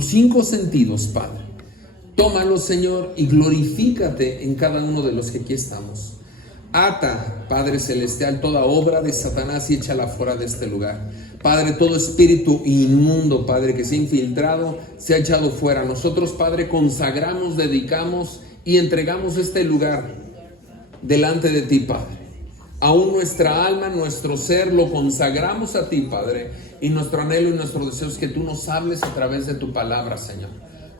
cinco sentidos, Padre. Tómalos, Señor, y glorifícate en cada uno de los que aquí estamos. Ata, Padre Celestial, toda obra de Satanás y échala fuera de este lugar. Padre, todo espíritu inmundo, Padre, que se ha infiltrado, se ha echado fuera. Nosotros, Padre, consagramos, dedicamos y entregamos este lugar delante de ti, Padre. Aún nuestra alma, nuestro ser, lo consagramos a ti, Padre. Y nuestro anhelo y nuestro deseo es que tú nos hables a través de tu palabra, Señor.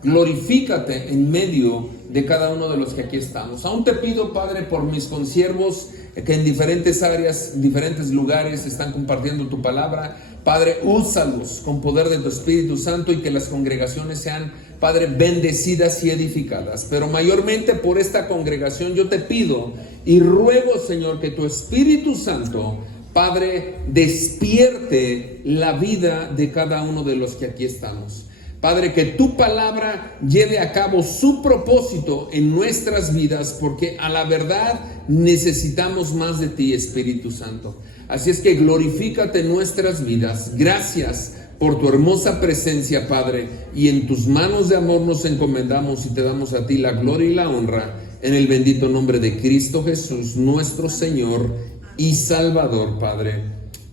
Glorifícate en medio de cada uno de los que aquí estamos. Aún te pido, Padre, por mis consiervos que en diferentes áreas, diferentes lugares están compartiendo tu palabra. Padre, úsalos con poder de tu Espíritu Santo y que las congregaciones sean, Padre, bendecidas y edificadas. Pero mayormente por esta congregación yo te pido y ruego, Señor, que tu Espíritu Santo, Padre, despierte la vida de cada uno de los que aquí estamos. Padre, que tu palabra lleve a cabo su propósito en nuestras vidas, porque a la verdad necesitamos más de ti, Espíritu Santo. Así es que glorifícate en nuestras vidas. Gracias por tu hermosa presencia, Padre, y en tus manos de amor nos encomendamos y te damos a ti la gloria y la honra en el bendito nombre de Cristo Jesús, nuestro Señor y Salvador, Padre.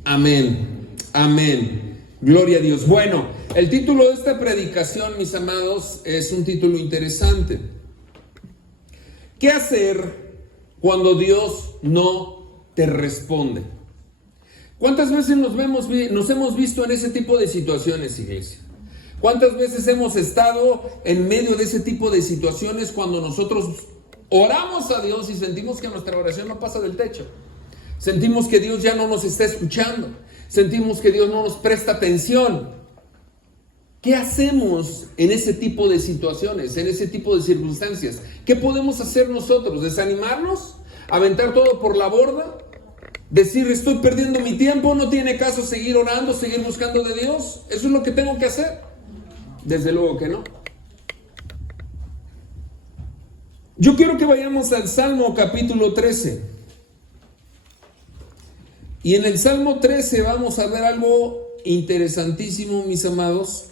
Amén. Amén. Gloria a Dios. Bueno, el título de esta predicación, mis amados, es un título interesante. ¿Qué hacer cuando Dios no te responde? ¿Cuántas veces nos hemos visto en ese tipo de situaciones, iglesia? ¿Cuántas veces hemos estado en medio de ese tipo de situaciones cuando nosotros oramos a Dios y sentimos que nuestra oración no pasa del techo? Sentimos que Dios ya no nos está escuchando. Sentimos que Dios no nos presta atención. ¿Qué hacemos en ese tipo de situaciones, en ese tipo de circunstancias? ¿Qué podemos hacer nosotros? ¿Desanimarnos? ¿Aventar todo por la borda? ¿Decir estoy perdiendo mi tiempo? ¿No tiene caso seguir orando, seguir buscando de Dios? ¿Eso es lo que tengo que hacer? Desde luego que no. Yo quiero que vayamos al Salmo capítulo 13. Y en el Salmo 13 vamos a ver algo interesantísimo, mis amados,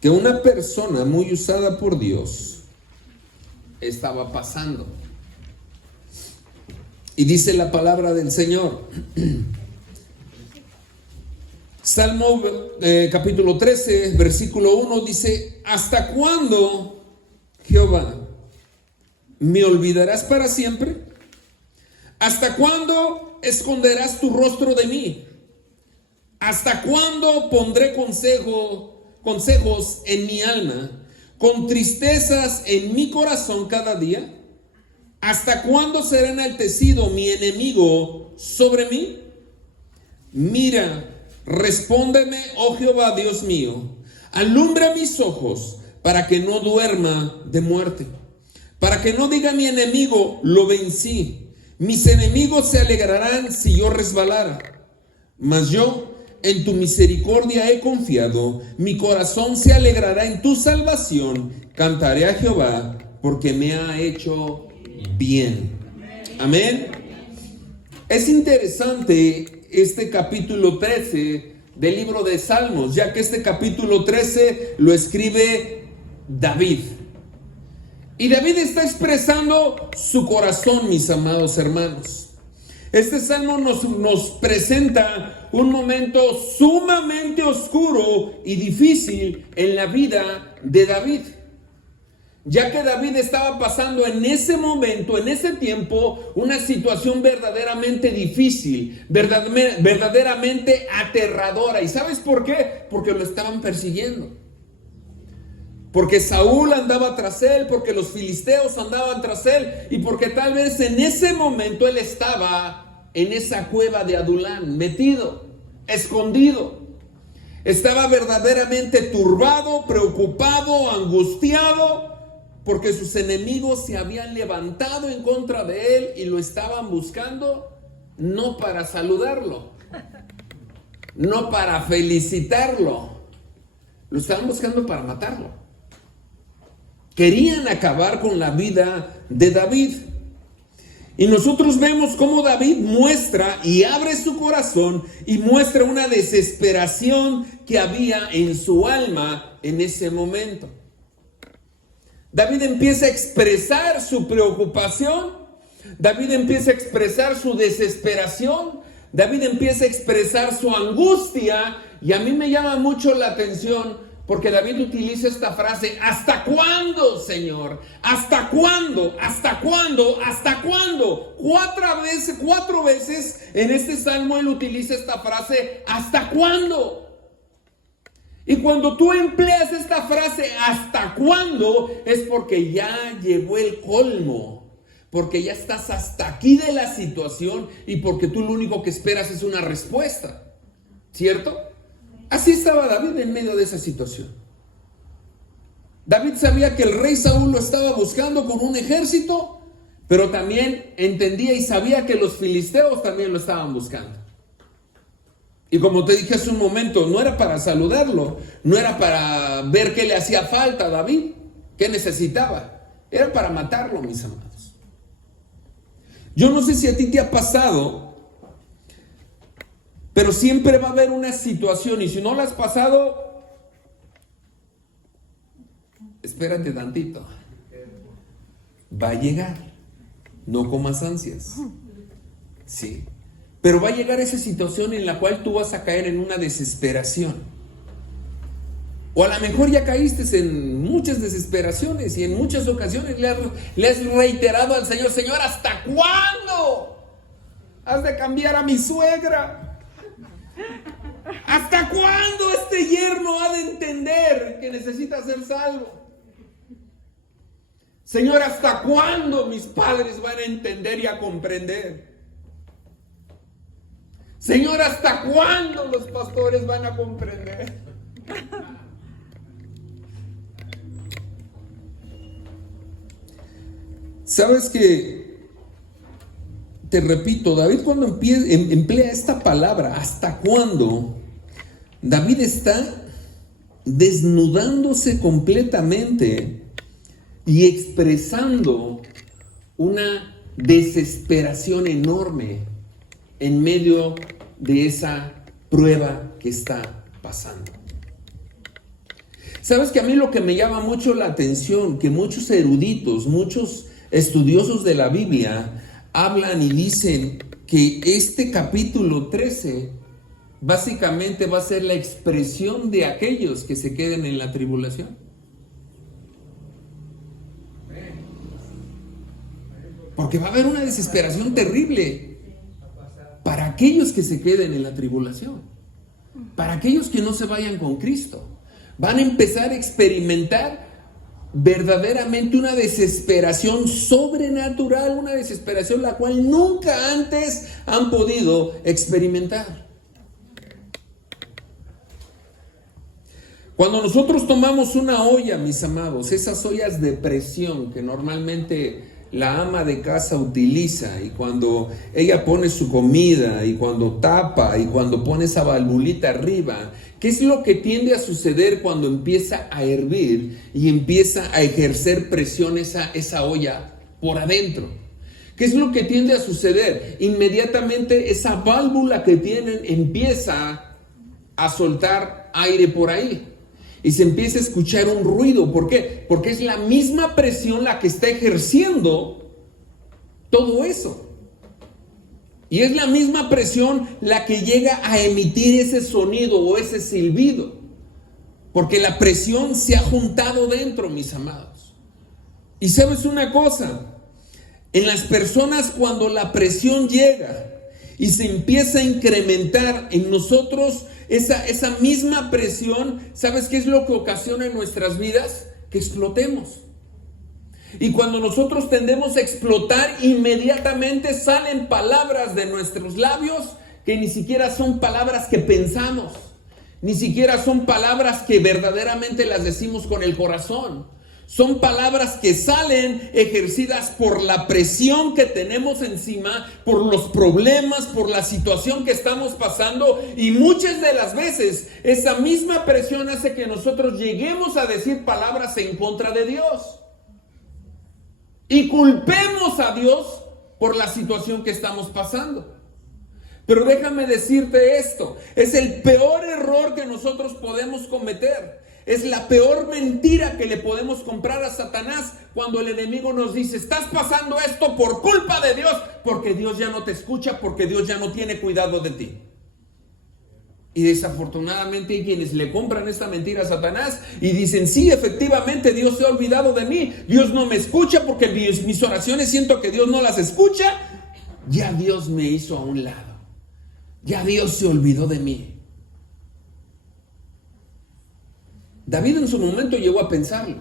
que una persona muy usada por Dios estaba pasando. Y dice la palabra del Señor. Salmo capítulo 13, versículo 1 dice: ¿hasta cuándo, Jehová, me olvidarás para siempre? ¿Hasta cuándo esconderás tu rostro de mí? ¿Hasta cuándo pondré consejos en mi alma, con tristezas en mi corazón cada día? ¿Hasta cuándo será enaltecido mi enemigo sobre mí? Mira, respóndeme, oh Jehová, Dios mío. Alumbra mis ojos para que no duerma de muerte, para que no diga mi enemigo, lo vencí. Mis enemigos se alegrarán si yo resbalara, mas yo en tu misericordia he confiado. Mi corazón se alegrará en tu salvación. Cantaré a Jehová porque me ha hecho bien. Amén. Es interesante este capítulo 13 del libro de Salmos, ya que este capítulo 13 lo escribe David. Y David está expresando su corazón, mis amados hermanos. Este salmo nos presenta un momento sumamente oscuro y difícil en la vida de David. Ya que David estaba pasando en ese momento, en ese tiempo, una situación verdaderamente difícil, verdaderamente aterradora. ¿Y sabes por qué? Porque lo estaban persiguiendo. Porque Saúl andaba tras él, porque los filisteos andaban tras él, y porque tal vez en ese momento él estaba en esa cueva de Adulán, metido, escondido. Estaba verdaderamente turbado, preocupado, angustiado, porque sus enemigos se habían levantado en contra de él y lo estaban buscando, no para saludarlo, no para felicitarlo, lo estaban buscando para matarlo. Querían acabar con la vida de David. Y nosotros vemos cómo David muestra y abre su corazón y muestra una desesperación que había en su alma en ese momento. David empieza a expresar su preocupación, David empieza a expresar su desesperación, David empieza a expresar su angustia, y a mí me llama mucho la atención porque David utiliza esta frase: ¿hasta cuándo, Señor? ¿Hasta cuándo? ¿Hasta cuándo? ¿Hasta cuándo? Cuatro veces en este salmo él utiliza esta frase: ¿hasta cuándo? Y cuando tú empleas esta frase ¿hasta cuándo? Es porque ya llegó el colmo, porque ya estás hasta aquí de la situación y porque tú lo único que esperas es una respuesta, ¿cierto? Así estaba David en medio de esa situación. David sabía que el rey Saúl lo estaba buscando con un ejército, pero también entendía y sabía que los filisteos también lo estaban buscando. Y como te dije hace un momento, no era para saludarlo, no era para ver qué le hacía falta a David, qué necesitaba, era para matarlo, mis amados. Yo no sé si a ti te ha pasado, pero siempre va a haber una situación, y si no la has pasado, espérate tantito, va a llegar, no comas ansias, sí. Pero va a llegar esa situación en la cual tú vas a caer en una desesperación. O a lo mejor ya caíste en muchas desesperaciones y en muchas ocasiones le has reiterado al Señor: Señor, ¿hasta cuándo has de cambiar a mi suegra? ¿Hasta cuándo este yerno ha de entender que necesita ser salvo? Señor, ¿hasta cuándo mis padres van a entender y a comprender? Señor, ¿hasta cuándo los pastores van a comprender? ¿Sabes qué? Te repito, David cuando emplea esta palabra, ¿hasta cuándo? David está desnudándose completamente y expresando una desesperación enorme en medio de esa prueba que está pasando. ¿Sabes que a mí lo que me llama mucho la atención, que muchos eruditos, muchos estudiosos de la Biblia hablan y dicen que este capítulo 13 básicamente va a ser la expresión de aquellos que se queden en la tribulación? Porque va a haber una desesperación terrible para aquellos que se queden en la tribulación, para aquellos que no se vayan con Cristo. Van a empezar a experimentar verdaderamente una desesperación sobrenatural, una desesperación la cual nunca antes han podido experimentar. Cuando nosotros tomamos una olla, mis amados, esas ollas de presión que normalmente la ama de casa utiliza, y cuando ella pone su comida y cuando tapa y cuando pone esa valvulita arriba, ¿qué es lo que tiende a suceder cuando empieza a hervir y empieza a ejercer presión esa olla por adentro? ¿Qué es lo que tiende a suceder? Inmediatamente esa válvula que tienen empieza a soltar aire por ahí. Y se empieza a escuchar un ruido. ¿Por qué? Porque es la misma presión la que está ejerciendo todo eso. Y es la misma presión la que llega a emitir ese sonido o ese silbido. Porque la presión se ha juntado dentro, mis amados. Y sabes una cosa, en las personas cuando la presión llega y se empieza a incrementar en nosotros, esa misma presión, ¿sabes qué es lo que ocasiona en nuestras vidas? Que explotemos. Y cuando nosotros tendemos a explotar, inmediatamente salen palabras de nuestros labios que ni siquiera son palabras que pensamos, ni siquiera son palabras que verdaderamente las decimos con el corazón. Son palabras que salen ejercidas por la presión que tenemos encima, por los problemas, por la situación que estamos pasando. Y muchas de las veces esa misma presión hace que nosotros lleguemos a decir palabras en contra de Dios. Y culpemos a Dios por la situación que estamos pasando. Pero déjame decirte esto, es el peor error que nosotros podemos cometer. Es la peor mentira que le podemos comprar a Satanás cuando el enemigo nos dice: estás pasando esto por culpa de Dios, porque Dios ya no te escucha, porque Dios ya no tiene cuidado de ti. Y desafortunadamente hay quienes le compran esta mentira a Satanás y dicen: sí, efectivamente Dios se ha olvidado de mí, Dios no me escucha porque mis oraciones siento que Dios no las escucha. Ya Dios me hizo a un lado, ya Dios se olvidó de mí. David en su momento llegó a pensarlo,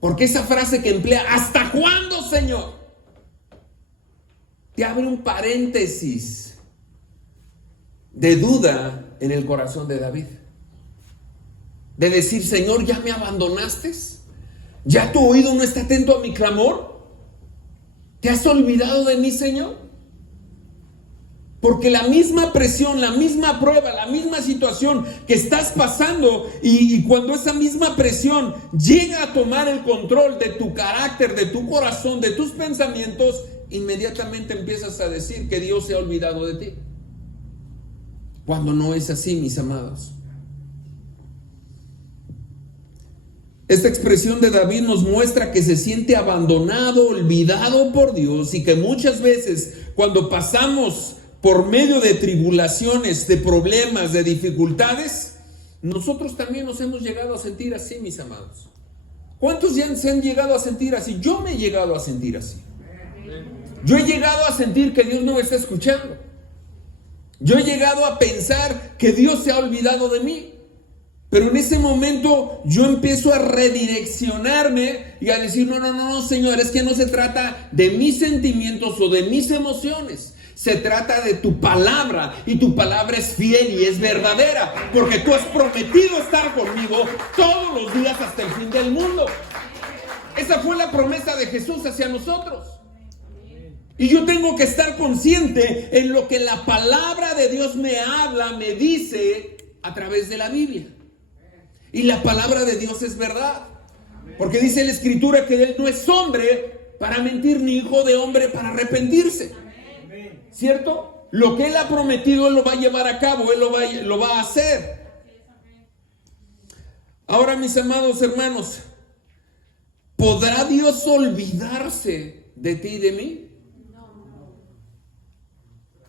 porque esa frase que emplea, ¿hasta cuándo, Señor?, te abre un paréntesis de duda en el corazón de David, de decir: Señor, ¿ya me abandonaste? ¿Ya tu oído no está atento a mi clamor? ¿Te has olvidado de mí, Señor? Porque la misma presión, la misma prueba, la misma situación que estás pasando, y cuando esa misma presión llega a tomar el control de tu carácter, de tu corazón, de tus pensamientos, inmediatamente empiezas a decir que Dios se ha olvidado de ti. Cuando no es así, mis amados. Esta expresión de David nos muestra que se siente abandonado, olvidado por Dios, y que muchas veces cuando pasamos por medio de tribulaciones, de problemas, de dificultades, nosotros también nos hemos llegado a sentir así, mis amados. ¿Cuántos ya se han llegado a sentir así? Yo me he llegado a sentir así. Yo he llegado a sentir que Dios no me está escuchando. Yo he llegado a pensar que Dios se ha olvidado de mí. Pero en ese momento yo empiezo a redireccionarme y a decir: no, Señor, es que no se trata de mis sentimientos o de mis emociones. Se trata de tu palabra, y tu palabra es fiel y es verdadera, porque tú has prometido estar conmigo todos los días hasta el fin del mundo. Esa fue la promesa de Jesús hacia nosotros. Y yo tengo que estar consciente en lo que la palabra de Dios me habla, me dice a través de la Biblia. Y la palabra de Dios es verdad, porque dice la Escritura que Él no es hombre para mentir, ni hijo de hombre para arrepentirse. ¿Cierto? Lo que Él ha prometido, Él lo va a llevar a cabo, Él lo va a hacer. Ahora, mis amados hermanos, ¿podrá Dios olvidarse de ti y de mí?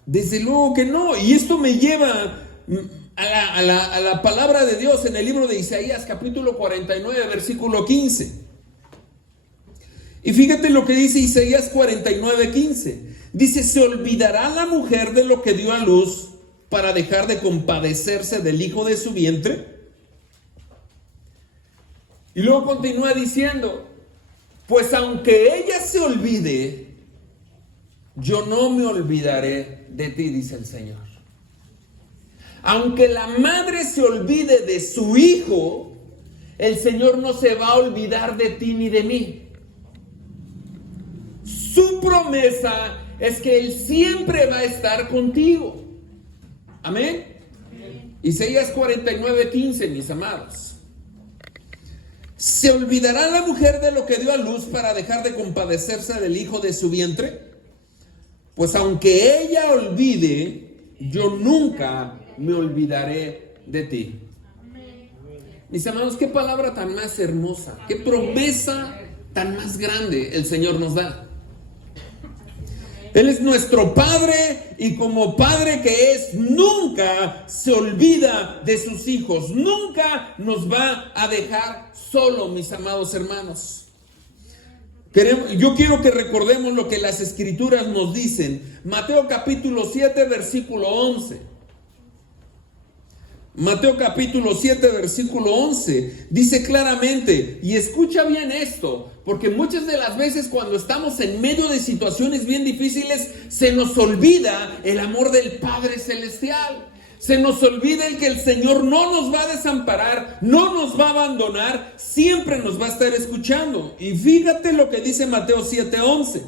Desde luego que no. Y esto me lleva a la palabra de Dios en el libro de Isaías, capítulo 49, versículo 15. Y fíjate lo que dice Isaías 49, 15. Dice: ¿se olvidará la mujer de lo que dio a luz para dejar de compadecerse del hijo de su vientre? Y luego continúa diciendo: pues aunque ella se olvide, yo no me olvidaré de ti, dice el Señor. Aunque la madre se olvide de su hijo, el Señor no se va a olvidar de ti ni de mí. Su promesa es que Él siempre va a estar contigo. Amén. Isaías 49, 15, mis amados. ¿Se olvidará la mujer de lo que dio a luz para dejar de compadecerse del hijo de su vientre? Pues aunque ella olvide, yo nunca me olvidaré de ti. Mis amados, qué palabra tan más hermosa, qué promesa tan más grande el Señor nos da. Él es nuestro Padre, y como Padre que es, nunca se olvida de sus hijos. Nunca nos va a dejar solo, mis amados hermanos. Yo quiero que recordemos lo que las Escrituras nos dicen. Mateo capítulo 7, versículo 11. Mateo capítulo 7, versículo 11, dice claramente, y escucha bien esto, porque muchas de las veces cuando estamos en medio de situaciones bien difíciles, se nos olvida el amor del Padre Celestial. Se nos olvida el que el Señor no nos va a desamparar, no nos va a abandonar, siempre nos va a estar escuchando. Y fíjate lo que dice Mateo 7, 11.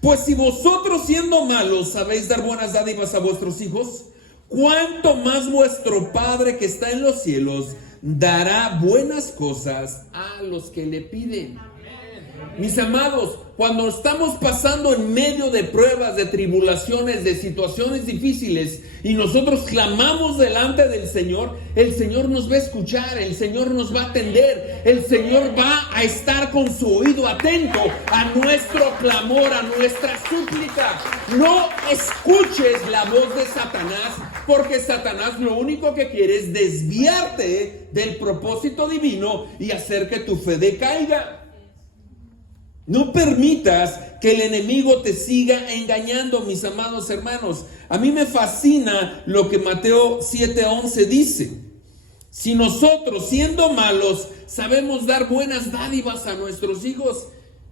Pues si vosotros, siendo malos, sabéis dar buenas dádivas a vuestros hijos, ¿cuánto más vuestro Padre que está en los cielos dará buenas cosas a los que le piden? Mis amados, cuando estamos pasando en medio de pruebas, de tribulaciones, de situaciones difíciles y nosotros clamamos delante del Señor, el Señor nos va a escuchar, el Señor nos va a atender, el Señor va a estar con su oído atento a nuestro clamor, a nuestra súplica. No escuches la voz de Satanás, porque Satanás lo único que quiere es desviarte del propósito divino y hacer que tu fe decaiga. No permitas que el enemigo te siga engañando, mis amados hermanos. A mí me fascina lo que Mateo 7:11 dice. Si nosotros, siendo malos, sabemos dar buenas dádivas a nuestros hijos,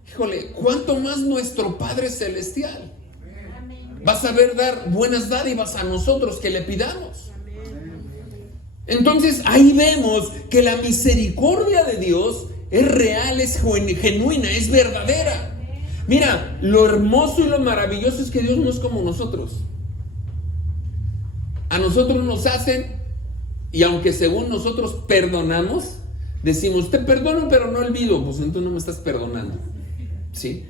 híjole, ¿cuánto más nuestro Padre Celestial va a saber dar buenas dádivas a nosotros que le pidamos? Entonces ahí vemos que la misericordia de Dios es real, es genuina, es verdadera. Mira, lo hermoso y lo maravilloso es que Dios no es como nosotros. A nosotros nos hacen, y aunque según nosotros perdonamos, decimos, te perdono pero no olvido. Pues entonces no me estás perdonando, ¿sí?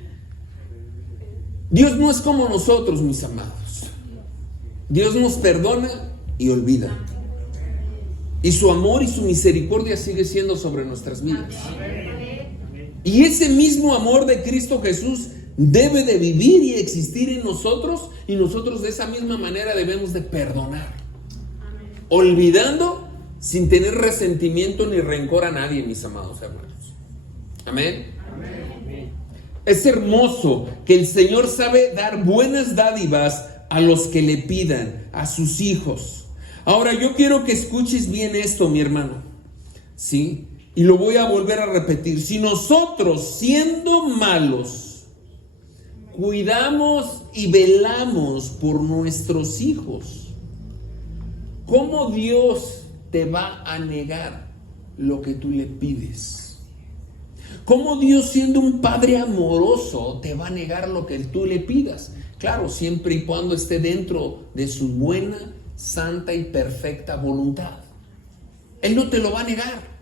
Dios no es como nosotros, mis amados. Dios nos perdona y olvida. Y su amor y su misericordia sigue siendo sobre nuestras vidas. Y ese mismo amor de Cristo Jesús debe de vivir y existir en nosotros. Y nosotros de esa misma manera debemos de perdonar. Olvidando sin tener resentimiento ni rencor a nadie, mis amados hermanos. Amén. Es hermoso que el Señor sabe dar buenas dádivas a los que le pidan, a sus hijos. Ahora yo quiero que escuches bien esto, mi hermano, ¿sí? Y lo voy a volver a repetir. Si nosotros, siendo malos, cuidamos y velamos por nuestros hijos, ¿cómo Dios te va a negar lo que tú le pides? ¿Cómo Dios, siendo un Padre amoroso, te va a negar lo que tú le pidas? Claro, siempre y cuando esté dentro de su buena, santa y perfecta voluntad. Él no te lo va a negar.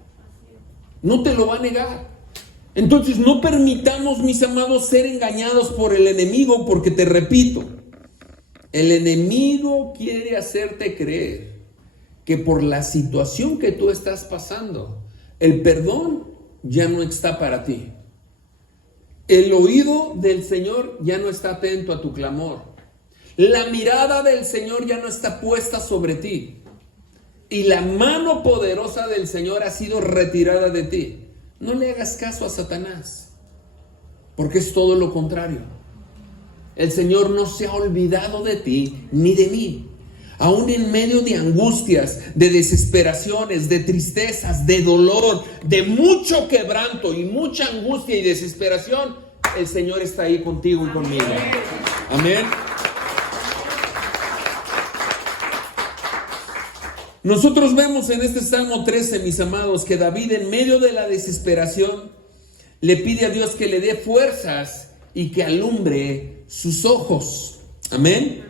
No te lo va a negar. Entonces no permitamos, mis amados, ser engañados por el enemigo, porque te repito, el enemigo quiere hacerte creer que por la situación que tú estás pasando, el perdón ya no está para ti. El oído del Señor ya no está atento a tu clamor. La mirada del Señor ya no está puesta sobre ti. Y la mano poderosa del Señor ha sido retirada de ti. No le hagas caso a Satanás, porque es todo lo contrario. El Señor no se ha olvidado de ti ni de mí. Aún en medio de angustias, de desesperaciones, de tristezas, de dolor, de mucho quebranto y mucha angustia y desesperación, el Señor está ahí contigo y conmigo. Amén. Nosotros vemos en este Salmo 13, mis amados, que David, en medio de la desesperación, le pide a Dios que le dé fuerzas y que alumbre sus ojos. Amén.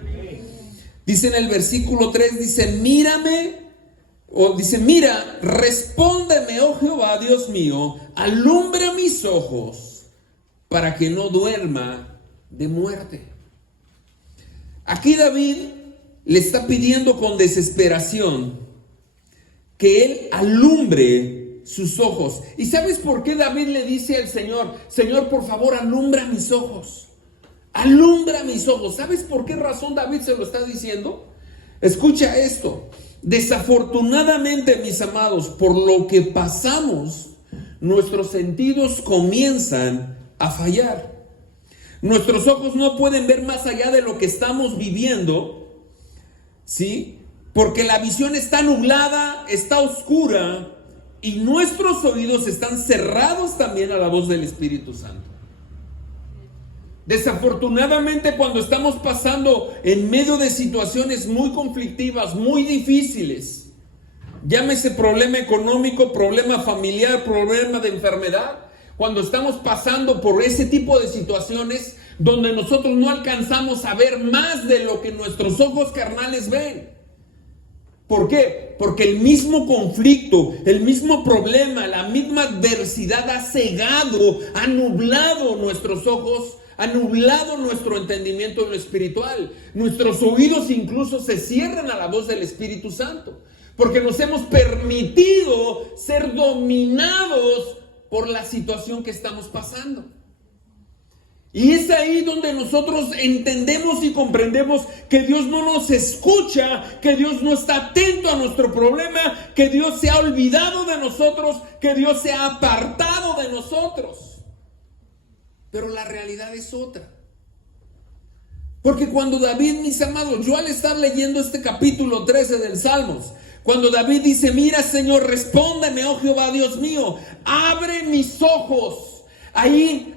Dice en el versículo 3, dice, mira, respóndeme, oh Jehová, Dios mío, alumbra mis ojos para que no duerma de muerte. Aquí David le está pidiendo con desesperación que él alumbre sus ojos. ¿Y sabes por qué David le dice al Señor, Señor, por favor, alumbra mis ojos? Alumbra mis ojos. ¿Sabes por qué razón David se lo está diciendo? Escucha esto. Desafortunadamente, mis amados, por lo que pasamos, nuestros sentidos comienzan a fallar. Nuestros ojos no pueden ver más allá de lo que estamos viviendo, ¿sí? Porque la visión está nublada, está oscura, y nuestros oídos están cerrados también a la voz del Espíritu Santo. Desafortunadamente, cuando estamos pasando en medio de situaciones muy conflictivas, muy difíciles, llámese problema económico, problema familiar, problema de enfermedad, cuando estamos pasando por ese tipo de situaciones donde nosotros no alcanzamos a ver más de lo que nuestros ojos carnales ven, ¿Por qué? Porque el mismo conflicto, el mismo problema, la misma adversidad ha cegado, ha nublado nuestros ojos, ha nublado nuestro entendimiento en lo espiritual. Nuestros oídos incluso se cierran a la voz del Espíritu Santo, porque nos hemos permitido ser dominados por la situación que estamos pasando. Y es ahí donde nosotros entendemos y comprendemos que Dios no nos escucha, que Dios no está atento a nuestro problema, que Dios se ha olvidado de nosotros, que Dios se ha apartado de nosotros. Pero la realidad es otra. Porque cuando David, mis amados, yo al estar leyendo este capítulo 13 del Salmos, cuando David dice: mira, Señor, respóndeme, oh Jehová, Dios mío, abre mis ojos. Ahí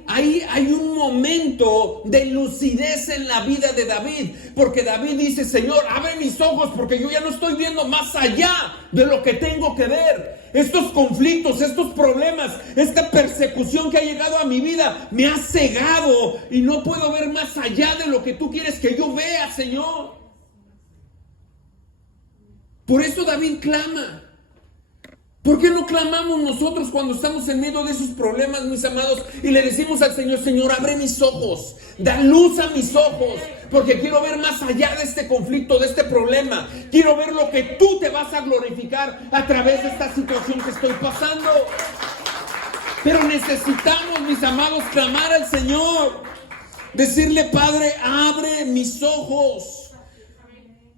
hay un momento de lucidez en la vida de David, porque David dice: Señor, abre mis ojos, porque yo ya no estoy viendo más allá de lo que tengo que ver. Estos conflictos, estos problemas, esta persecución que ha llegado a mi vida me ha cegado y no puedo ver más allá de lo que tú quieres que yo vea, Señor. Por eso David clama. ¿Por qué no clamamos nosotros cuando estamos en medio de esos problemas, mis amados, y le decimos al Señor: Señor, abre mis ojos, da luz a mis ojos, porque quiero ver más allá de este conflicto, de este problema? Quiero ver lo que tú te vas a glorificar a través de esta situación que estoy pasando. Pero necesitamos, mis amados, clamar al Señor, decirle: Padre, abre mis ojos.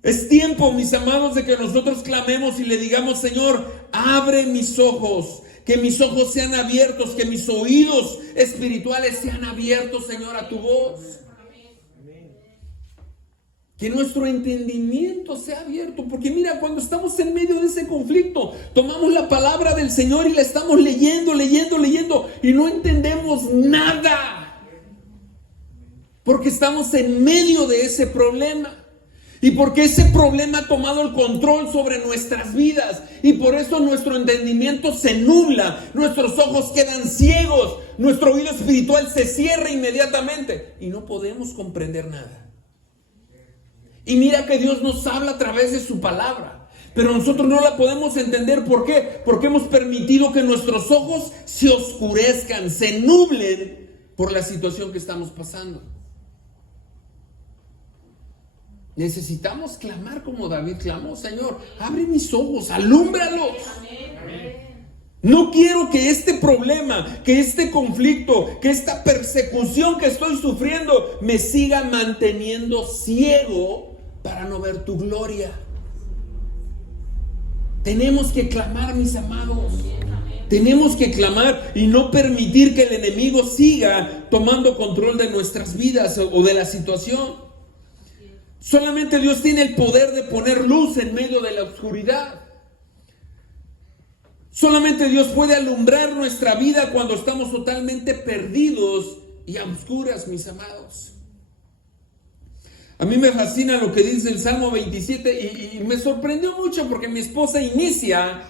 Es tiempo, mis amados, de que nosotros clamemos y le digamos: Señor, abre mis ojos, que mis ojos sean abiertos, que mis oídos espirituales sean abiertos, Señor, a tu voz. Que nuestro entendimiento sea abierto, porque mira, cuando estamos en medio de ese conflicto, tomamos la palabra del Señor y la estamos leyendo, y no entendemos nada, porque estamos en medio de ese problema. Y porque ese problema ha tomado el control sobre nuestras vidas, y por eso nuestro entendimiento se nubla, nuestros ojos quedan ciegos, nuestro oído espiritual se cierra inmediatamente y no podemos comprender nada. Y mira que Dios nos habla a través de su palabra, pero nosotros no la podemos entender. ¿Por qué? Porque hemos permitido que nuestros ojos se oscurezcan, se nublen por la situación que estamos pasando. Necesitamos clamar como David clamó: Señor, abre mis ojos, alúmbralos. No quiero que este problema, que este conflicto, que esta persecución que estoy sufriendo me siga manteniendo ciego para no ver tu gloria. Tenemos que clamar, mis amados. Tenemos que clamar y no permitir que el enemigo siga tomando control de nuestras vidas o de la situación. Solamente Dios tiene el poder de poner luz en medio de la oscuridad. Solamente Dios puede alumbrar nuestra vida cuando estamos totalmente perdidos y a oscuras, mis amados. A mí me fascina lo que dice el Salmo 27 y me sorprendió mucho, porque mi esposa inicia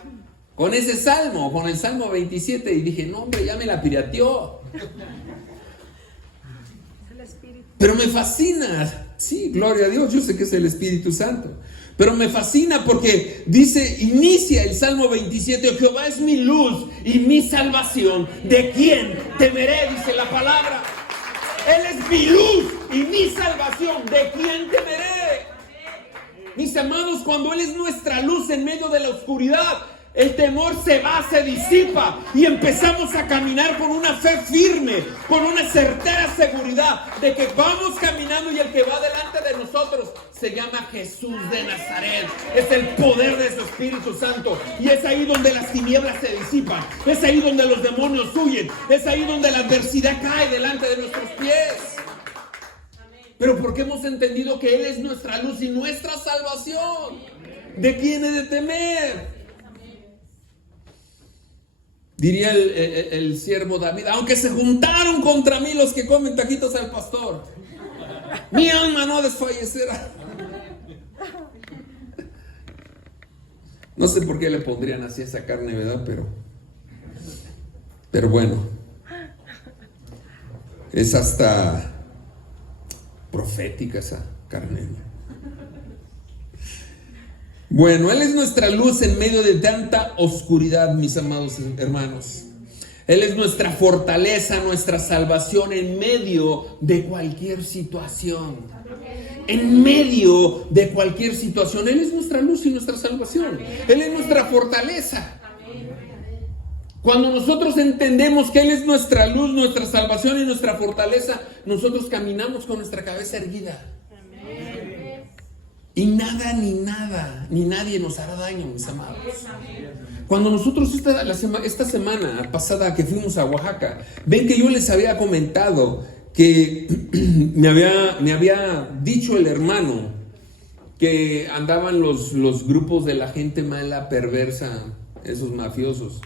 con ese salmo, con el Salmo 27, y dije: no, hombre, ya me la pirateó. Pero me fascina. Sí, gloria a Dios, yo sé que es el Espíritu Santo. Pero me fascina porque dice, inicia el Salmo 27: Jehová es mi luz y mi salvación, ¿de quién temeré? Dice la palabra. Él es mi luz y mi salvación, ¿de quién temeré? Mis amados, cuando Él es nuestra luz en medio de la oscuridad, el temor se va, se disipa, y empezamos a caminar con una fe firme, con una certera seguridad de que vamos caminando, y el que va delante de nosotros se llama Jesús de Nazaret. Es el poder de su Espíritu Santo, y es ahí donde las tinieblas se disipan, es ahí donde los demonios huyen, es ahí donde la adversidad cae delante de nuestros pies. Pero porque hemos entendido que Él es nuestra luz y nuestra salvación, ¿de quién he de temer? Diría el siervo David: aunque se juntaron contra mí los que comen taquitos al pastor, mi alma no desfallecerá. No sé por qué le pondrían así esa carne, ¿verdad? Pero bueno, es hasta profética esa carne. Bueno, Él es nuestra luz en medio de tanta oscuridad, mis amados hermanos. Él es nuestra fortaleza, nuestra salvación en medio de cualquier situación. En medio de cualquier situación. Él es nuestra luz y nuestra salvación. Él es nuestra fortaleza. Cuando nosotros entendemos que Él es nuestra luz, nuestra salvación y nuestra fortaleza, nosotros caminamos con nuestra cabeza erguida. Y nada, ni nadie nos hará daño, mis amados. Cuando nosotros esta semana pasada que fuimos a Oaxaca, ven que yo les había comentado que me había dicho el hermano que andaban los grupos de la gente mala, perversa, esos mafiosos.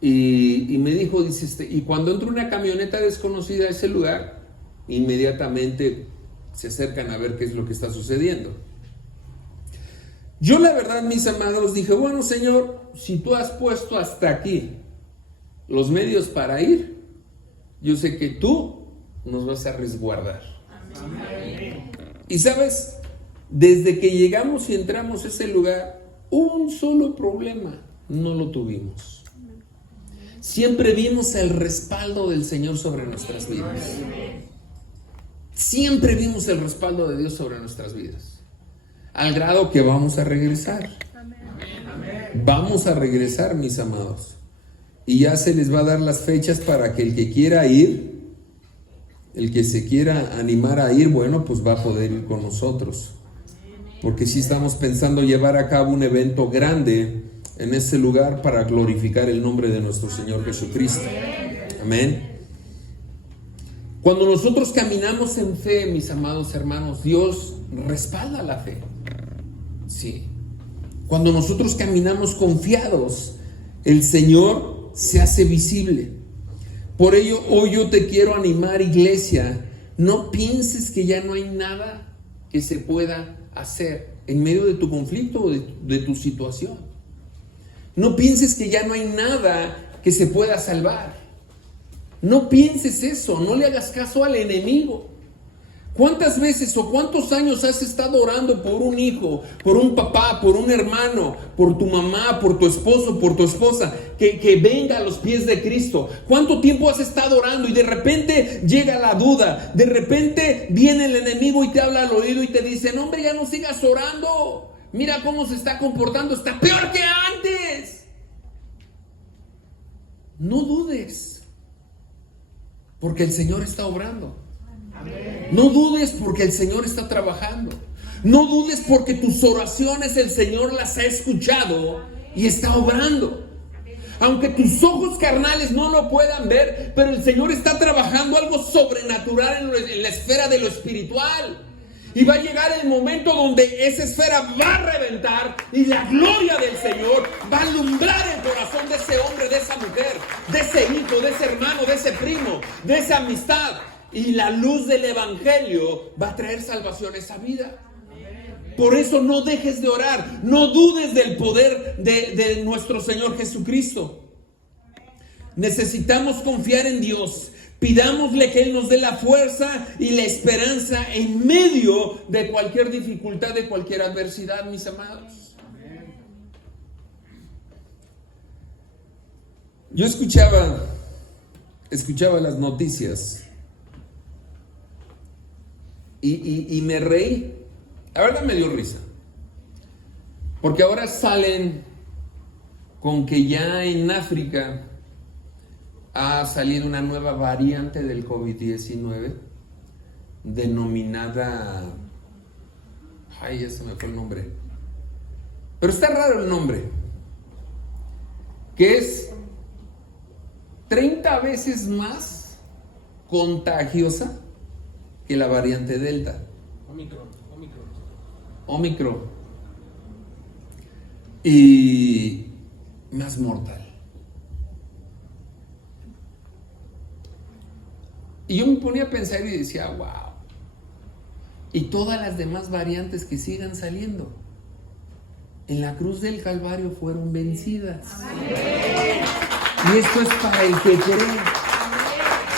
Y me dijo, dice, y cuando entra una camioneta desconocida a ese lugar, inmediatamente se acercan a ver qué es lo que está sucediendo. Yo la verdad, mis amados, dije, bueno, Señor, si tú has puesto hasta aquí los medios para ir, yo sé que tú nos vas a resguardar. Amén. Y sabes, desde que llegamos y entramos a ese lugar, un solo problema no lo tuvimos. Siempre vimos el respaldo del Señor sobre nuestras vidas. Siempre vimos el respaldo de Dios sobre nuestras vidas. Al grado que vamos a regresar. Vamos a regresar, mis amados. Y ya se les va a dar las fechas para que el que quiera ir, el que se quiera animar a ir, bueno, pues va a poder ir con nosotros. Porque sí estamos pensando llevar a cabo un evento grande en ese lugar para glorificar el nombre de nuestro Señor Jesucristo. Amén. Cuando nosotros caminamos en fe, mis amados hermanos, Dios respalda la fe. Sí. Cuando nosotros caminamos confiados, el Señor se hace visible. Por ello, hoy yo te quiero animar, iglesia, no pienses que ya no hay nada que se pueda hacer en medio de tu conflicto o de tu situación. No pienses que ya no hay nada que se pueda salvar. No pienses eso, no le hagas caso al enemigo. ¿Cuántas veces o cuántos años has estado orando por un hijo, por un papá, por un hermano, por tu mamá, por tu esposo, por tu esposa, que venga a los pies de Cristo? ¿Cuánto tiempo has estado orando y de repente llega la duda? De repente viene el enemigo y te habla al oído y te dice, no, hombre, ya no sigas orando. Mira cómo se está comportando, está peor que antes. No dudes, porque el Señor está obrando. No dudes porque el Señor está trabajando. No dudes porque tus oraciones el Señor las ha escuchado y está obrando. Aunque tus ojos carnales no lo puedan ver, pero el Señor está trabajando algo sobrenatural en la esfera de lo espiritual. Y va a llegar el momento donde esa esfera va a reventar y la gloria del Señor va a alumbrar el corazón de ese hombre, de esa mujer, de ese hijo, de ese hermano, de ese primo, de esa amistad. Y la luz del Evangelio va a traer salvación a esa vida. Por eso no dejes de orar. No dudes del poder de nuestro Señor Jesucristo. Necesitamos confiar en Dios. Pidámosle que Él nos dé la fuerza y la esperanza en medio de cualquier dificultad, de cualquier adversidad, mis amados. Yo escuchaba las noticias y me reí. La verdad me dio risa. Porque ahora salen con que ya en África ha salido una nueva variante del COVID-19 denominada... Ay, ya se me fue el nombre. Pero está raro el nombre. Que es 30 veces más contagiosa que la variante Delta. Omicron. Y más mortal. Y yo me ponía a pensar y decía, wow. Y todas las demás variantes que sigan saliendo, en la cruz del Calvario fueron vencidas. Amén. Y esto es para el que cree.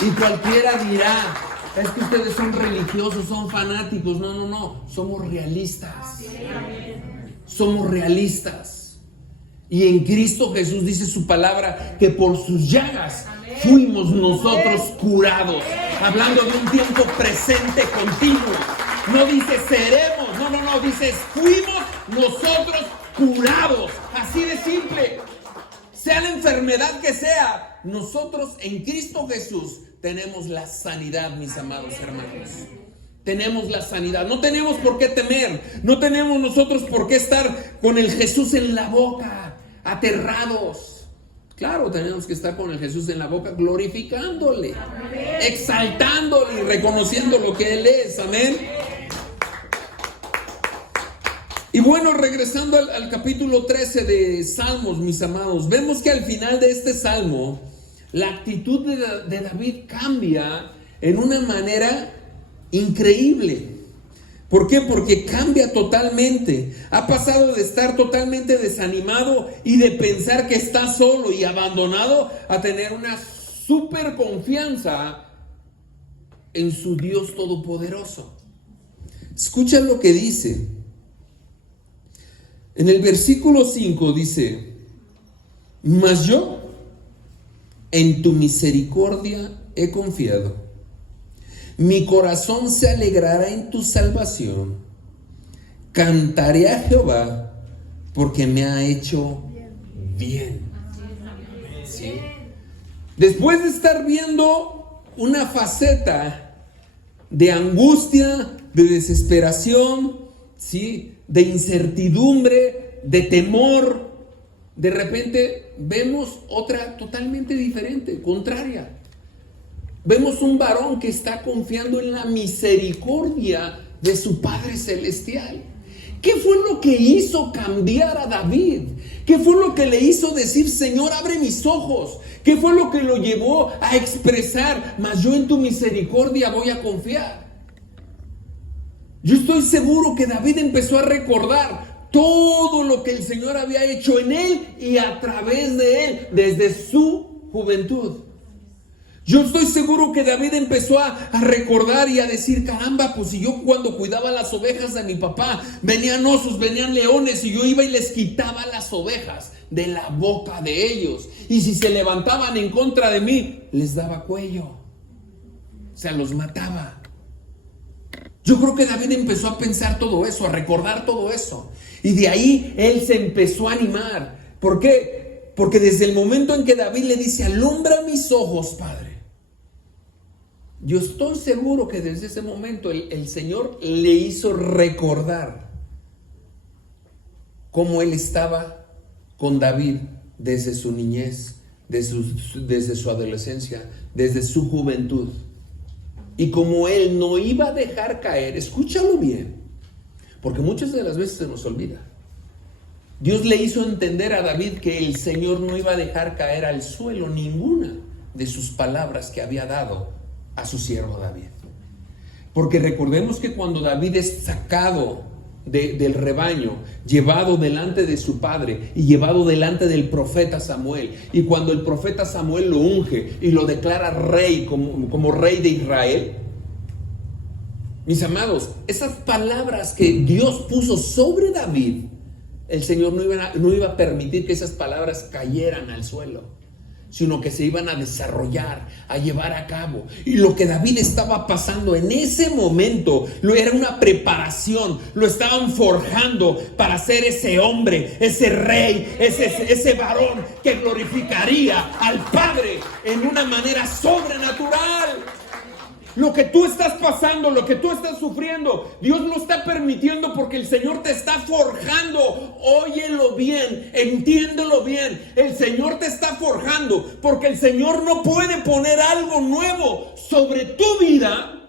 Y cualquiera dirá, es que ustedes son religiosos, son fanáticos. No, somos realistas. somos realistas. Y en Cristo Jesús dice su palabra que por sus llagas fuimos nosotros curados. Hablando de un tiempo presente continuo. No dice seremos, no, dice fuimos nosotros curados. Así de simple. Sea la enfermedad que sea, nosotros en Cristo Jesús tenemos la sanidad, mis amados hermanos. Tenemos la sanidad. No tenemos por qué temer. No tenemos nosotros por qué estar con el Jesús en la boca, aterrados. Claro, tenemos que estar con el Jesús en la boca, glorificándole, exaltándole y reconociendo lo que Él es. Amén. Y bueno, regresando al capítulo 13 de Salmos, mis amados, vemos que al final de este salmo, la actitud de David cambia en una manera increíble. ¿Por qué? Porque cambia totalmente. Ha pasado de estar totalmente desanimado y de pensar que está solo y abandonado a tener una súper confianza en su Dios todopoderoso. Escucha lo que dice. En el versículo 5 dice: mas yo en tu misericordia he confiado. Mi corazón se alegrará en tu salvación. Cantaré a Jehová porque me ha hecho bien. ¿Sí? Después de estar viendo una faceta de angustia, de desesperación, ¿sí?, de incertidumbre, de temor, de repente vemos otra totalmente diferente, contraria. Vemos un varón que está confiando en la misericordia de su Padre Celestial. ¿Qué fue lo que hizo cambiar a David? ¿Qué fue lo que le hizo decir: Señor, abre mis ojos? ¿Qué fue lo que lo llevó a expresar: mas yo en tu misericordia voy a confiar? Yo estoy seguro que David empezó a recordar todo lo que el Señor había hecho en él y a través de él desde su juventud. Yo estoy seguro que David empezó a recordar y a decir: caramba, pues si yo cuando cuidaba las ovejas de mi papá, venían osos, venían leones, y yo iba y les quitaba las ovejas de la boca de ellos. Y si se levantaban en contra de mí, les daba cuello. O sea, los mataba. Yo creo que David empezó a pensar todo eso, a recordar todo eso. Y de ahí él se empezó a animar. ¿Por qué? Porque desde el momento en que David le dice: alumbra mis ojos, Padre, yo estoy seguro que desde ese momento el Señor le hizo recordar cómo él estaba con David desde su niñez, desde su adolescencia, desde su juventud. Y como él no iba a dejar caer, escúchalo bien, porque muchas de las veces se nos olvida. Dios le hizo entender a David que el Señor no iba a dejar caer al suelo ninguna de sus palabras que había dado a su siervo David. Porque recordemos que cuando David es sacado del rebaño, llevado delante de su padre y llevado delante del profeta Samuel, y cuando el profeta Samuel lo unge y lo declara rey, como rey de Israel, mis amados, esas palabras que Dios puso sobre David, el Señor no iba a permitir que esas palabras cayeran al suelo, sino que se iban a desarrollar, a llevar a cabo. Y lo que David estaba pasando en ese momento era una preparación. Lo estaban forjando para ser ese hombre, ese rey, ese varón que glorificaría al Padre en una manera sobrenatural. Lo que tú estás pasando, lo que tú estás sufriendo, Dios lo está permitiendo porque el Señor te está forjando. Óyelo bien, entiéndelo bien. El Señor te está forjando porque el Señor no puede poner algo nuevo sobre tu vida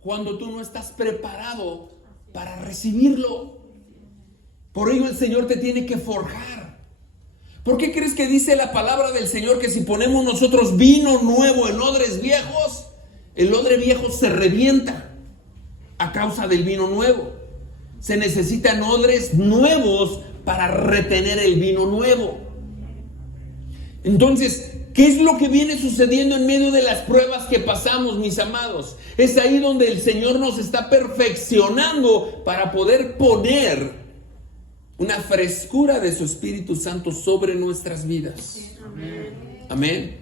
cuando tú no estás preparado para recibirlo. Por ello el Señor te tiene que forjar. ¿Por qué crees que dice la palabra del Señor que si ponemos nosotros vino nuevo en odres viejos, el odre viejo se revienta a causa del vino nuevo? Se necesitan odres nuevos para retener el vino nuevo. Entonces, ¿qué es lo que viene sucediendo en medio de las pruebas que pasamos, mis amados? Es ahí donde el Señor nos está perfeccionando para poder poner una frescura de su Espíritu Santo sobre nuestras vidas. Amén.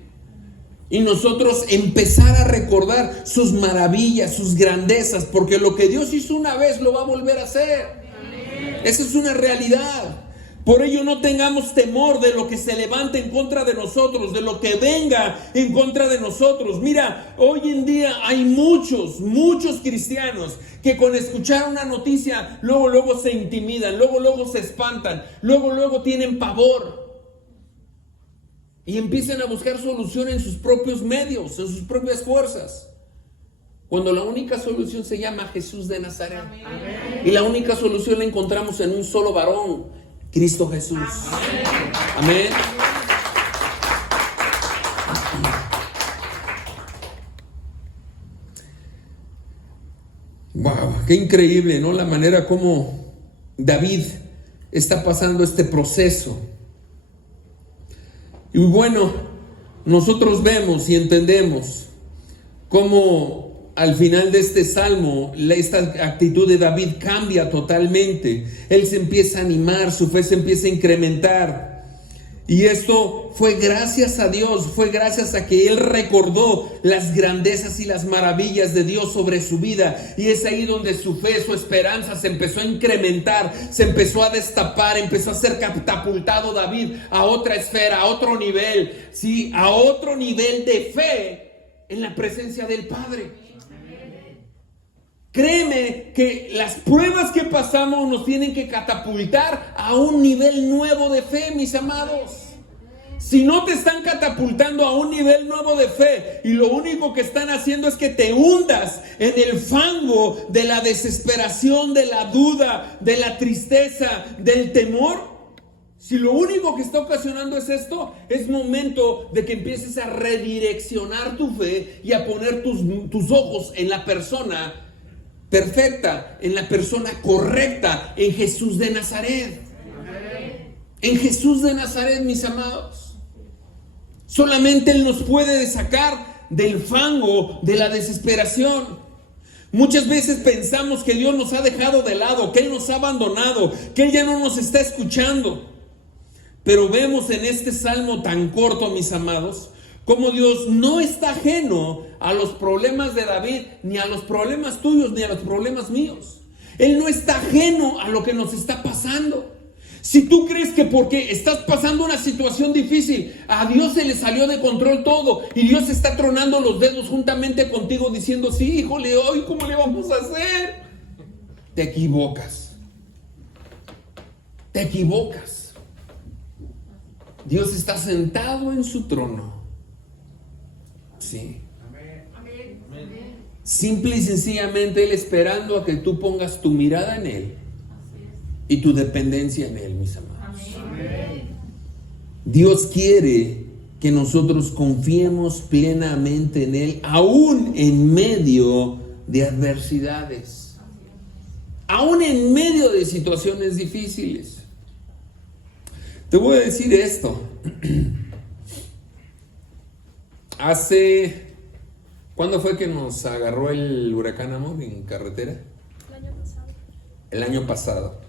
Y nosotros empezar a recordar sus maravillas, sus grandezas, porque lo que Dios hizo una vez lo va a volver a hacer. Esa es una realidad. Por ello no tengamos temor de lo que se levante en contra de nosotros, de lo que venga en contra de nosotros. Mira, hoy en día hay muchos cristianos que con escuchar una noticia luego se intimidan, luego se espantan, luego tienen pavor. Y empiezan a buscar solución en sus propios medios, en sus propias fuerzas. Cuando la única solución se llama Jesús de Nazaret. Amén. Y la única solución la encontramos en un solo varón, Cristo Jesús. Amén. Wow, qué increíble, ¿no? La manera como David está pasando este proceso. Y bueno, nosotros vemos y entendemos cómo al final de este salmo, esta actitud de David cambia totalmente. Él se empieza a animar, su fe se empieza a incrementar. Y esto fue gracias a Dios, fue gracias a que él recordó las grandezas y las maravillas de Dios sobre su vida. Y es ahí donde su fe, su esperanza se empezó a incrementar, se empezó a destapar, empezó a ser catapultado David a otra esfera, a otro nivel, ¿sí? A otro nivel de fe en la presencia del Padre. Créeme que las pruebas que pasamos nos tienen que catapultar a un nivel nuevo de fe, mis amados. Si no te están catapultando a un nivel nuevo de fe y lo único que están haciendo es que te hundas en el fango de la desesperación, de la duda, de la tristeza, del temor, si lo único que está ocasionando es esto, es momento de que empieces a redireccionar tu fe y a poner tus ojos en la persona perfecta, en la persona correcta, en Jesús de Nazaret. En Jesús de Nazaret, mis amados. Solamente Él nos puede sacar del fango, de la desesperación. Muchas veces pensamos que Dios nos ha dejado de lado, que Él nos ha abandonado, que Él ya no nos está escuchando. Pero vemos en este salmo tan corto, mis amados, como Dios no está ajeno a los problemas de David, ni a los problemas tuyos, ni a los problemas míos. Él no está ajeno a lo que nos está pasando. Si tú crees que porque estás pasando una situación difícil, a Dios se le salió de control todo, y Dios está tronando los dedos juntamente contigo diciendo, sí, híjole, hoy ¿cómo le vamos a hacer? Te equivocas. Te equivocas. Dios está sentado en su trono. Sí. Simple y sencillamente Él esperando a que tú pongas tu mirada en Él y tu dependencia en Él, mis amados. Dios quiere que nosotros confiemos plenamente en Él, aún en medio de adversidades, aún en medio de situaciones difíciles. Te voy a decir esto. ¿Cuándo fue que nos agarró el huracán Amor en carretera? El año pasado.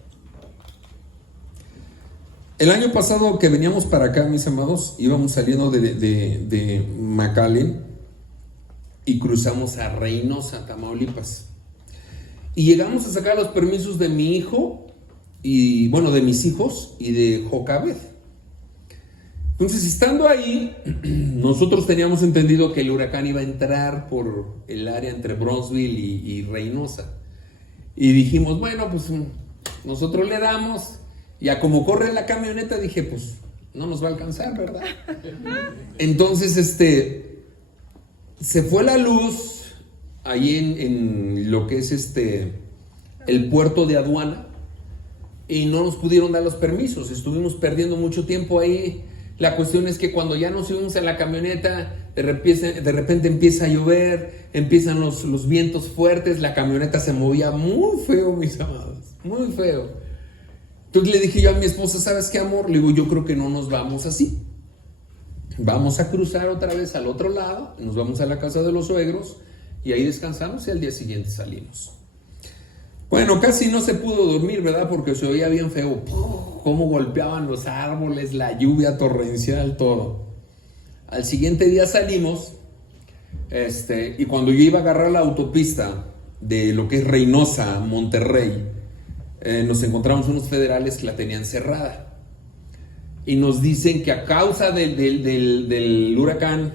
El año pasado que veníamos para acá, mis amados, íbamos saliendo de McAllen y cruzamos a Reynosa, Tamaulipas. Y llegamos a sacar los permisos de mi hijo, y bueno, de mis hijos y de Jocabed. Entonces, estando ahí, nosotros teníamos entendido que el huracán iba a entrar por el área entre Bronzeville y Reynosa. Y dijimos, bueno, pues nosotros le damos. Y a como corre la camioneta, dije, pues no nos va a alcanzar, ¿verdad? Entonces, se fue la luz ahí en lo que es el puerto de aduana. Y no nos pudieron dar los permisos. Estuvimos perdiendo mucho tiempo ahí. La cuestión es que cuando ya nos subimos en la camioneta, de repente empieza a llover, empiezan los vientos fuertes, la camioneta se movía muy feo, mis amados, muy feo. Entonces le dije yo a mi esposa, ¿sabes qué, amor? Le digo, yo creo que no nos vamos así. Vamos a cruzar otra vez al otro lado, nos vamos a la casa de los suegros y ahí descansamos y al día siguiente salimos. Bueno, casi no se pudo dormir, ¿verdad? Porque se oía bien feo. Cómo golpeaban los árboles, la lluvia torrencial, todo. Al siguiente día salimos, y cuando yo iba a agarrar la autopista de lo que es Reynosa, Monterrey, nos encontramos unos federales que la tenían cerrada. Y nos dicen que a causa del huracán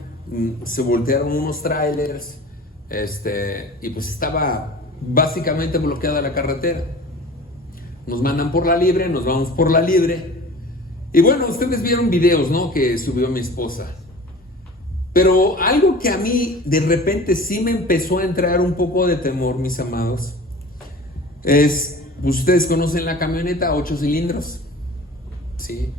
se voltearon unos trailers, y pues estaba básicamente bloqueada la carretera. Nos mandan por la libre, nos vamos por la libre. Y bueno, ustedes vieron videos, ¿no?, que subió mi esposa. Pero algo que a mí de repente sí me empezó a entrar un poco de temor, mis amados, es, ustedes conocen la camioneta 8 cilindros, ¿sí?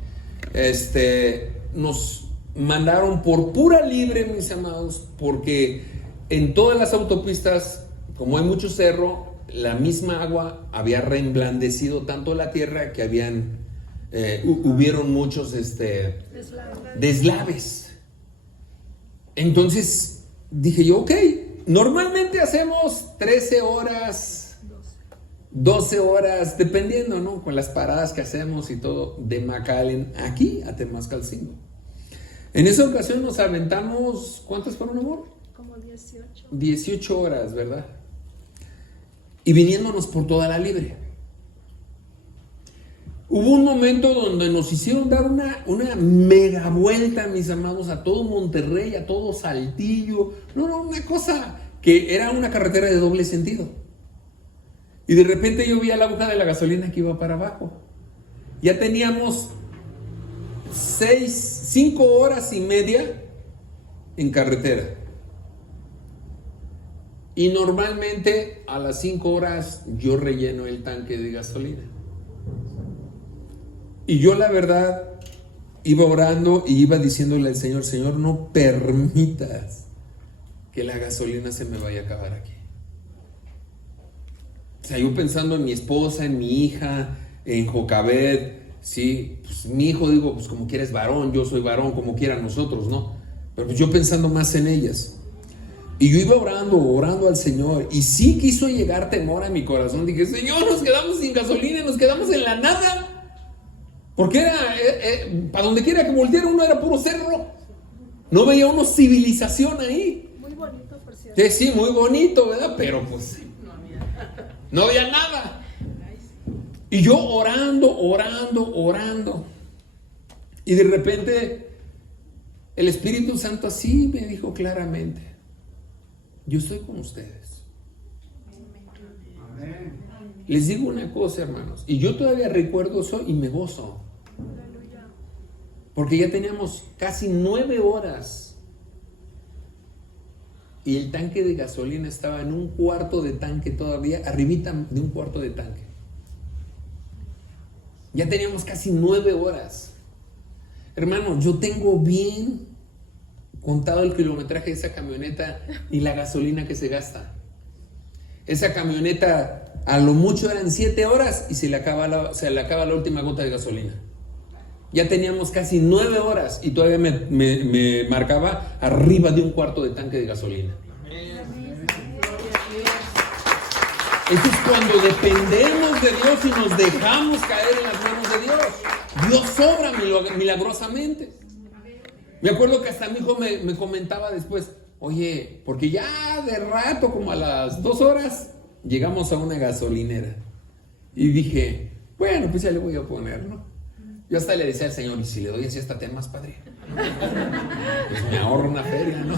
Nos mandaron por pura libre, mis amados, porque en todas las autopistas, como hay mucho cerro, la misma agua había reemblandecido tanto la tierra que hubieron muchos deslaves. Entonces dije yo, ok, normalmente hacemos 13 horas, 12 horas, dependiendo, ¿no?, con las paradas que hacemos y todo, de McAllen aquí a Temascalcingo. En esa ocasión nos aventamos, ¿cuántas fueron, amor? Como 18. 18 horas, ¿verdad? Y viniéndonos por toda la libre. Hubo un momento donde nos hicieron dar una mega vuelta, mis amados, a todo Monterrey, a todo Saltillo. No, una cosa que era una carretera de doble sentido. Y de repente yo vi a la boca de la gasolina que iba para abajo. Ya teníamos 5 horas y media en carretera. Y normalmente a las 5 horas yo relleno el tanque de gasolina. Y yo la verdad iba orando y iba diciéndole al Señor, Señor, no permitas que la gasolina se me vaya a acabar aquí. O sea, yo pensando en mi esposa, en mi hija, en Jocabed, sí, pues mi hijo, digo, pues como quieres varón, yo soy varón, como quieran nosotros, ¿no? Pero pues yo pensando más en ellas. Y yo iba orando al Señor, y sí quiso llegar temor a mi corazón. Dije, Señor, nos quedamos sin gasolina, nos quedamos en la nada. Porque era, para donde quiera que volteara uno era puro cerro. No veía uno civilización ahí. Muy bonito, por cierto. Sí, muy bonito, ¿verdad? Pero pues no había nada. Y yo orando. Y de repente el Espíritu Santo así me dijo claramente, yo estoy con ustedes. Les digo una cosa, hermanos, y yo todavía recuerdo eso y me gozo. Porque ya teníamos casi 9 horas y el tanque de gasolina estaba en un cuarto de tanque todavía, arribita de un cuarto de tanque. Ya teníamos casi 9 horas. Hermano, yo tengo bien contado el kilometraje de esa camioneta y la gasolina que se gasta. Esa camioneta a lo mucho eran 7 horas y se le acaba la última gota de gasolina. Ya teníamos casi 9 horas y todavía me marcaba arriba de un cuarto de tanque de gasolina. Eso es cuando dependemos de Dios y nos dejamos caer en las manos de Dios. Dios obra milagrosamente. Me acuerdo que hasta mi hijo me comentaba después, oye, porque ya de rato, como a las 2 horas, llegamos a una gasolinera. Y dije, bueno, pues ya le voy a poner, ¿no? Yo hasta le decía al Señor, y si le doy así hasta temas, padre, pues me ahorro una feria, ¿no?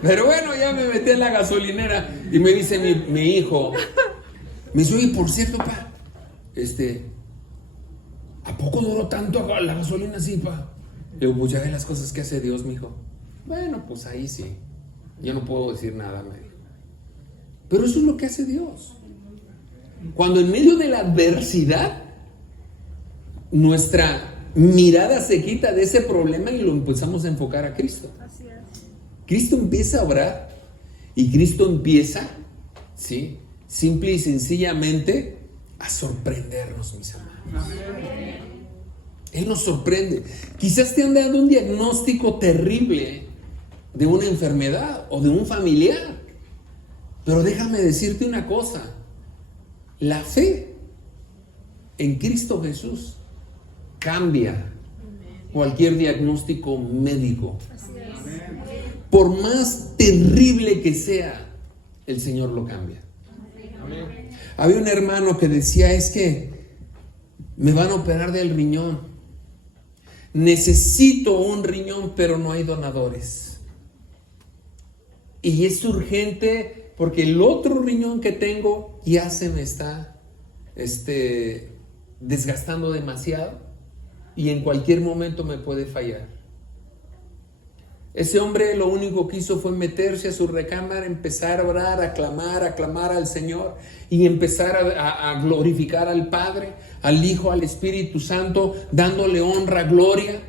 Pero bueno, ya me metí en la gasolinera y me dice mi hijo, me dice, oye, por cierto, pa, ¿a poco duró tanto la gasolina así, pa? Le digo, pues ya ve las cosas que hace Dios, mijo. Bueno, pues ahí sí, yo no puedo decir nada, me dijo. Pero eso es lo que hace Dios. Cuando en medio de la adversidad nuestra mirada se quita de ese problema y lo empezamos a enfocar a Cristo. Así es. Cristo empieza a obrar y Cristo empieza, ¿sí?, simple y sencillamente a sorprendernos, mis hermanos. Él nos sorprende. Quizás te han dado un diagnóstico terrible de una enfermedad o de un familiar, pero déjame decirte una cosa, La fe en Cristo Jesús cambia cualquier diagnóstico médico. Así es. Por más terrible que sea, el Señor lo cambia. Había un hermano que decía, es que me van a operar del riñón. Necesito un riñón, pero no hay donadores. Y es urgente porque el otro riñón que tengo ya se me está desgastando demasiado y en cualquier momento me puede fallar. Ese hombre lo único que hizo fue meterse a su recámara, empezar a orar, a clamar al Señor y empezar a glorificar al Padre, al Hijo, al Espíritu Santo, dándole honra, gloria.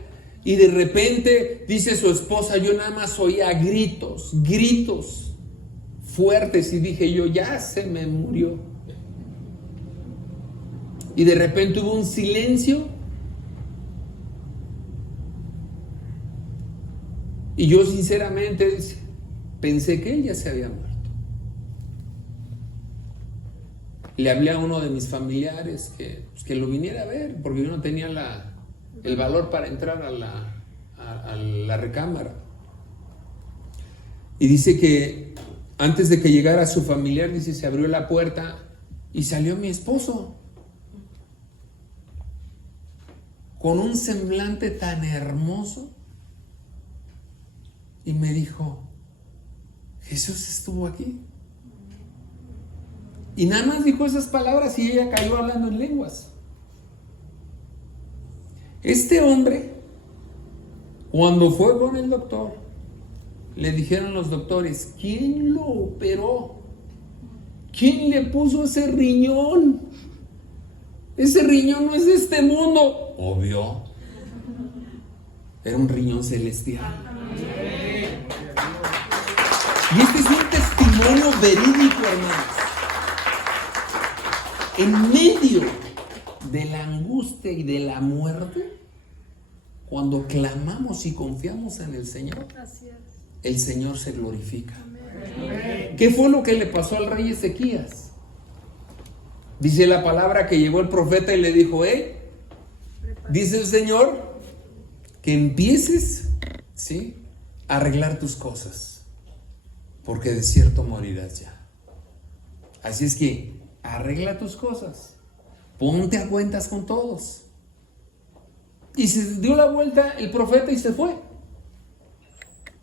Y de repente, dice su esposa, yo nada más oía gritos fuertes y dije yo, ya se me murió. Y de repente hubo un silencio. Y yo sinceramente pensé que él ya se había muerto. Le hablé a uno de mis familiares que lo viniera a ver, porque yo no tenía el valor para entrar a la recámara. Y dice que antes de que llegara su familiar, dice, se abrió la puerta y salió mi esposo con un semblante tan hermoso. Y me dijo, Jesús estuvo aquí. Y nada más dijo esas palabras y ella cayó hablando en lenguas. Este hombre, cuando fue con el doctor, le dijeron los doctores, ¿quién lo operó? ¿Quién le puso ese riñón? Ese riñón no es de este mundo. Obvio. Era un riñón celestial. Y este es un testimonio verídico, hermanos. En medio de la angustia y de la muerte, cuando clamamos y confiamos en el Señor, Así es. el Señor se glorifica. Amén. ¿Qué fue lo que le pasó al rey Ezequías? Dice la palabra que llegó el profeta y le dijo, dice el Señor, que empieces, ¿sí?, a arreglar tus cosas, porque de cierto morirás ya. Así es que arregla tus cosas, ponte a cuentas con todos. Y se dio la vuelta el profeta y se fue.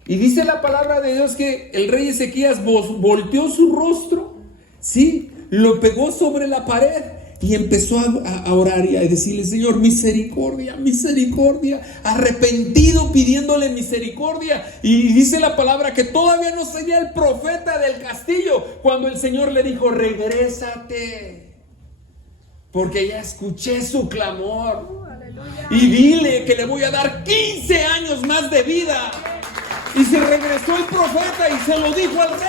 Y dice la palabra de Dios que el rey Ezequías volteó su rostro, ¿sí?, lo pegó sobre la pared y empezó a orar y a decirle, Señor, misericordia, misericordia, arrepentido, pidiéndole misericordia. Y dice la palabra que todavía no salía el profeta del castillo cuando el Señor le dijo, regrésate, porque ya escuché su clamor. Aleluya. Y dile que le voy a dar 15 años más de vida. Y se regresó el profeta y se lo dijo al rey.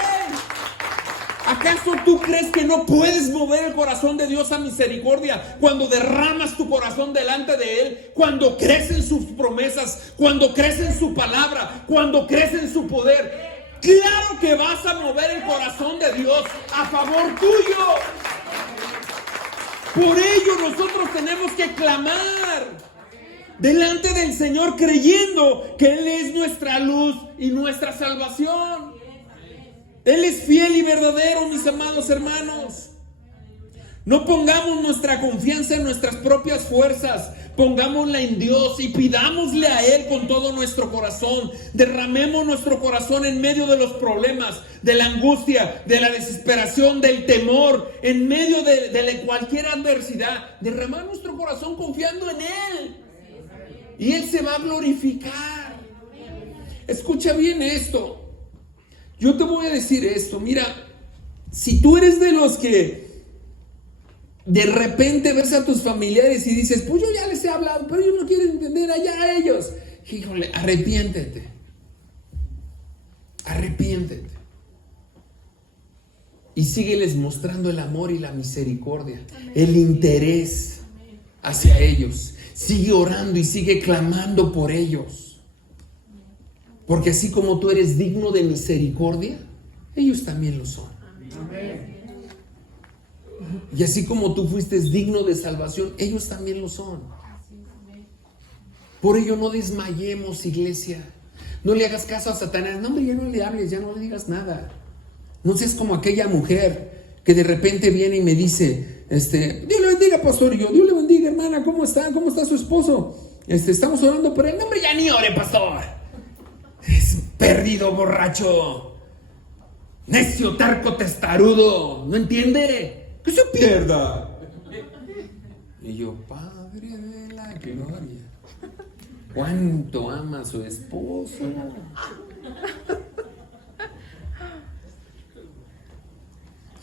¿Acaso tú crees que no puedes mover el corazón de Dios a misericordia cuando derramas tu corazón delante de Él, cuando crees en sus promesas, cuando crees en su palabra, cuando crees en su poder? Claro que vas a mover el corazón de Dios a favor tuyo. Por ello nosotros tenemos que clamar delante del Señor creyendo que Él es nuestra luz y nuestra salvación. Él es fiel y verdadero, mis amados hermanos. No pongamos nuestra confianza en nuestras propias fuerzas, pongámosla en Dios y pidámosle a Él con todo nuestro corazón. Derramemos nuestro corazón en medio de los problemas, de la angustia, de la desesperación, del temor, en medio de cualquier adversidad. Derramar nuestro corazón confiando en Él y Él se va a glorificar. Escucha bien esto. Yo te voy a decir esto, mira, si tú eres de los que de repente ves a tus familiares y dices, pues yo ya les he hablado, pero ellos no quieren entender, allá a ellos. Híjole, arrepiéntete. Arrepiéntete. Y sígueles mostrando el amor y la misericordia, el interés hacia ellos. Sigue orando y sigue clamando por ellos. Porque así como tú eres digno de misericordia, ellos también lo son. Y así como tú fuiste digno de salvación, ellos también lo son. Por ello no desmayemos, iglesia. No le hagas caso a Satanás. No, hombre, ya no le hables, ya no le digas nada. No seas como aquella mujer que de repente viene y me dice, Dios le bendiga, pastor. Y yo, Dios le bendiga, hermana, ¿cómo está? ¿Cómo está su esposo? Estamos orando por él. No, hombre, ya ni ore, pastor. Es perdido, borracho, necio, terco, testarudo. ¿No entiende? Que se pierda. Y yo, Padre de la gloria, ¿cuánto ama a su esposo?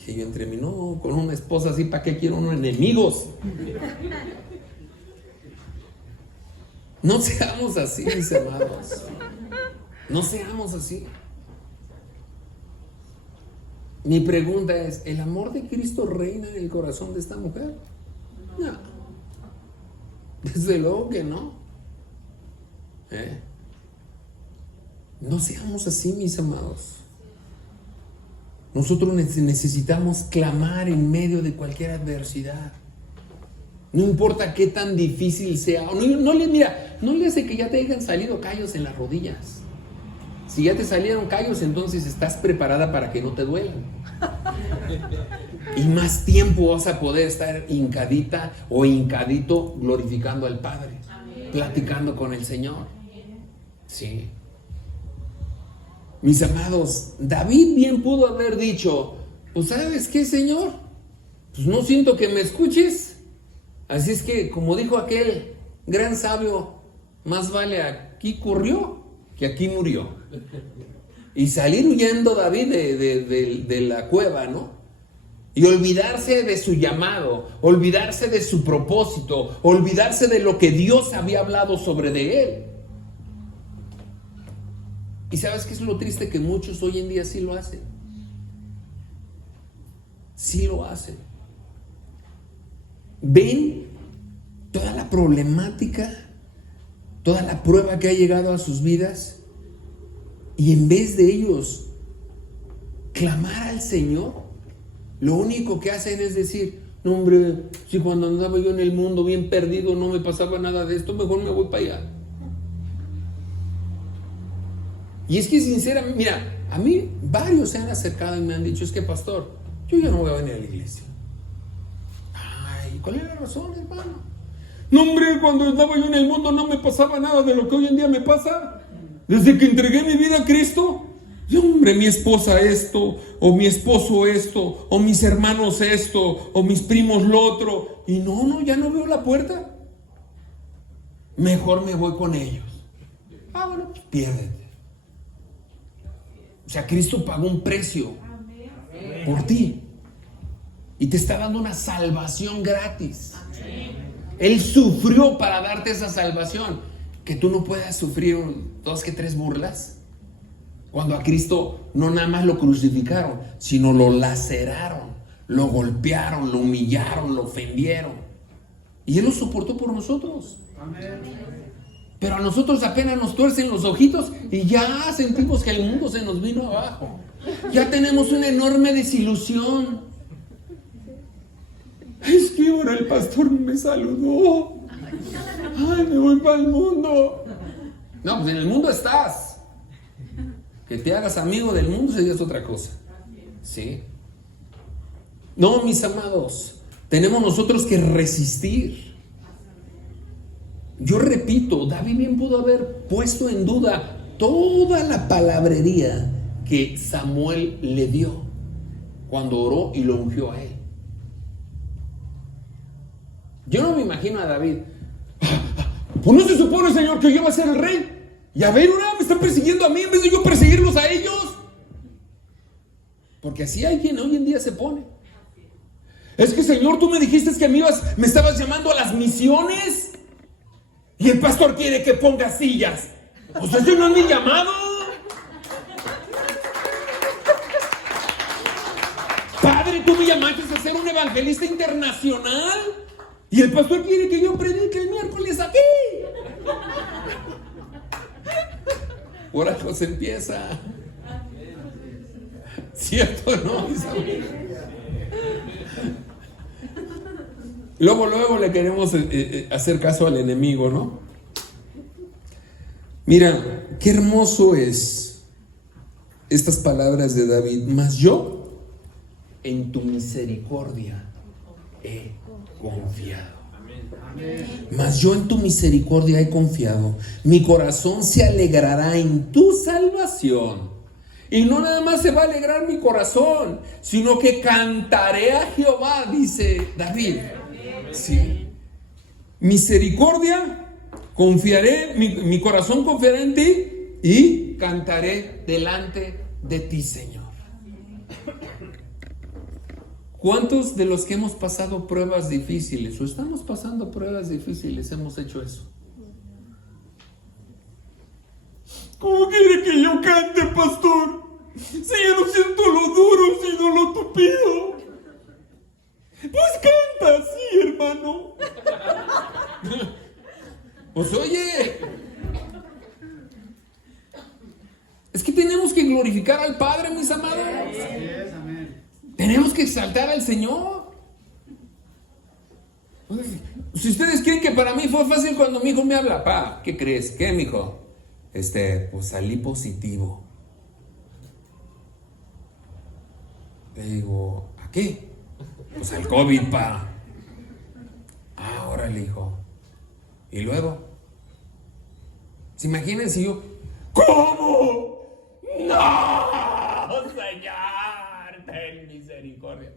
Y yo entre mí, no, con una esposa así, ¿para qué quiero unos enemigos? No seamos así, mis amados. No seamos así. Mi pregunta es, ¿el amor de Cristo reina en el corazón de esta mujer? No. Desde luego que no. No seamos así, mis amados. Nosotros necesitamos clamar en medio de cualquier adversidad. No importa qué tan difícil sea. No le hace que ya te hayan salido callos en las rodillas. Si ya te salieron callos, entonces estás preparada para que no te duelan. Y más tiempo vas a poder estar hincadita o hincadito glorificando al Padre. Amén. Platicando con el Señor. Sí. Mis amados, David bien pudo haber dicho, pues ¿sabes qué, Señor? Pues no siento que me escuches. Así es que, como dijo aquel gran sabio, más vale aquí corrió que aquí murió. Y salir huyendo David de la cueva, ¿no? Y olvidarse de su llamado, olvidarse de su propósito, olvidarse de lo que Dios había hablado sobre de él. ¿Y sabes qué es lo triste? Que muchos hoy en día sí lo hacen. Sí lo hacen. Ven toda la problemática, toda la prueba que ha llegado a sus vidas, y en vez de ellos clamar al Señor, lo único que hacen es decir, no, hombre, si cuando andaba yo en el mundo bien perdido no me pasaba nada de esto, mejor me voy para allá. Y es que sinceramente, mira, a mí varios se han acercado y me han dicho, es que pastor, yo ya no voy a venir a la iglesia. Ay, ¿cuál es la razón, hermano? No, hombre, cuando andaba yo en el mundo no me pasaba nada de lo que hoy en día me pasa. Desde que entregué mi vida a Cristo, y hombre, mi esposa esto, o mi esposo esto, o mis hermanos esto, o mis primos lo otro, y no, ya no veo la puerta. Mejor me voy con ellos. Bueno, pues piérdete. O sea, Cristo pagó un precio por ti y te está dando una salvación gratis. Él sufrió para darte esa salvación. Que tú no puedas sufrir 2 que 3 burlas. Cuando a Cristo no nada más lo crucificaron, sino lo laceraron, lo golpearon, lo humillaron, lo ofendieron. Y Él lo soportó por nosotros. Pero a nosotros apenas nos tuercen los ojitos y ya sentimos que el mundo se nos vino abajo. Ya tenemos una enorme desilusión. Es que ahora el pastor me saludó. Ay, me voy para el mundo. No, pues en el mundo estás. Que te hagas amigo del mundo sería otra cosa. ¿Sí? No, mis amados, tenemos nosotros que resistir. Yo repito, David bien pudo haber puesto en duda toda la palabrería que Samuel le dio cuando oró y lo ungió a él. Yo no me imagino a David, pues no se supone, Señor, que yo voy a ser el rey. Y a ver, ahora me están persiguiendo a mí en vez de yo perseguirlos a ellos. Porque así hay quien hoy en día se pone. Es que, Señor, tú me dijiste que me estabas llamando a las misiones. Y el pastor quiere que ponga sillas. Pues ese no es mi llamado. Padre, tú me llamaste a ser un evangelista internacional. Y el pastor quiere que yo predique el miércoles aquí. Por algo se empieza. ¿Cierto o no, Isabel? Luego le queremos hacer caso al enemigo, ¿no? Mira, qué hermoso es estas palabras de David. Mas yo en tu misericordia he confiado. Mas yo en tu misericordia he confiado. Mi corazón se alegrará en tu salvación. Y no nada más se va a alegrar mi corazón, sino que cantaré a Jehová, dice David. Sí. Misericordia, confiaré, mi corazón confiará en ti y cantaré delante de ti, Señor. ¿Cuántos de los que hemos pasado pruebas difíciles o estamos pasando pruebas difíciles hemos hecho eso? ¿Cómo quiere que yo cante, pastor? Si yo no siento lo duro, sino lo tupido. Pues canta así, hermano. Pues oye, es que tenemos que glorificar al Padre, mis amados. Tenemos que exaltar al Señor. Si ustedes creen que para mí fue fácil cuando mi hijo me habla, pa, ¿qué crees? ¿Qué, mijo? Pues salí positivo. Le digo, ¿a qué? Pues al COVID, pa. Ah, órale, hijo. ¿Y luego? ¿Se imaginan si yo? ¿Cómo? ¡No, Señor! Ten misericordia.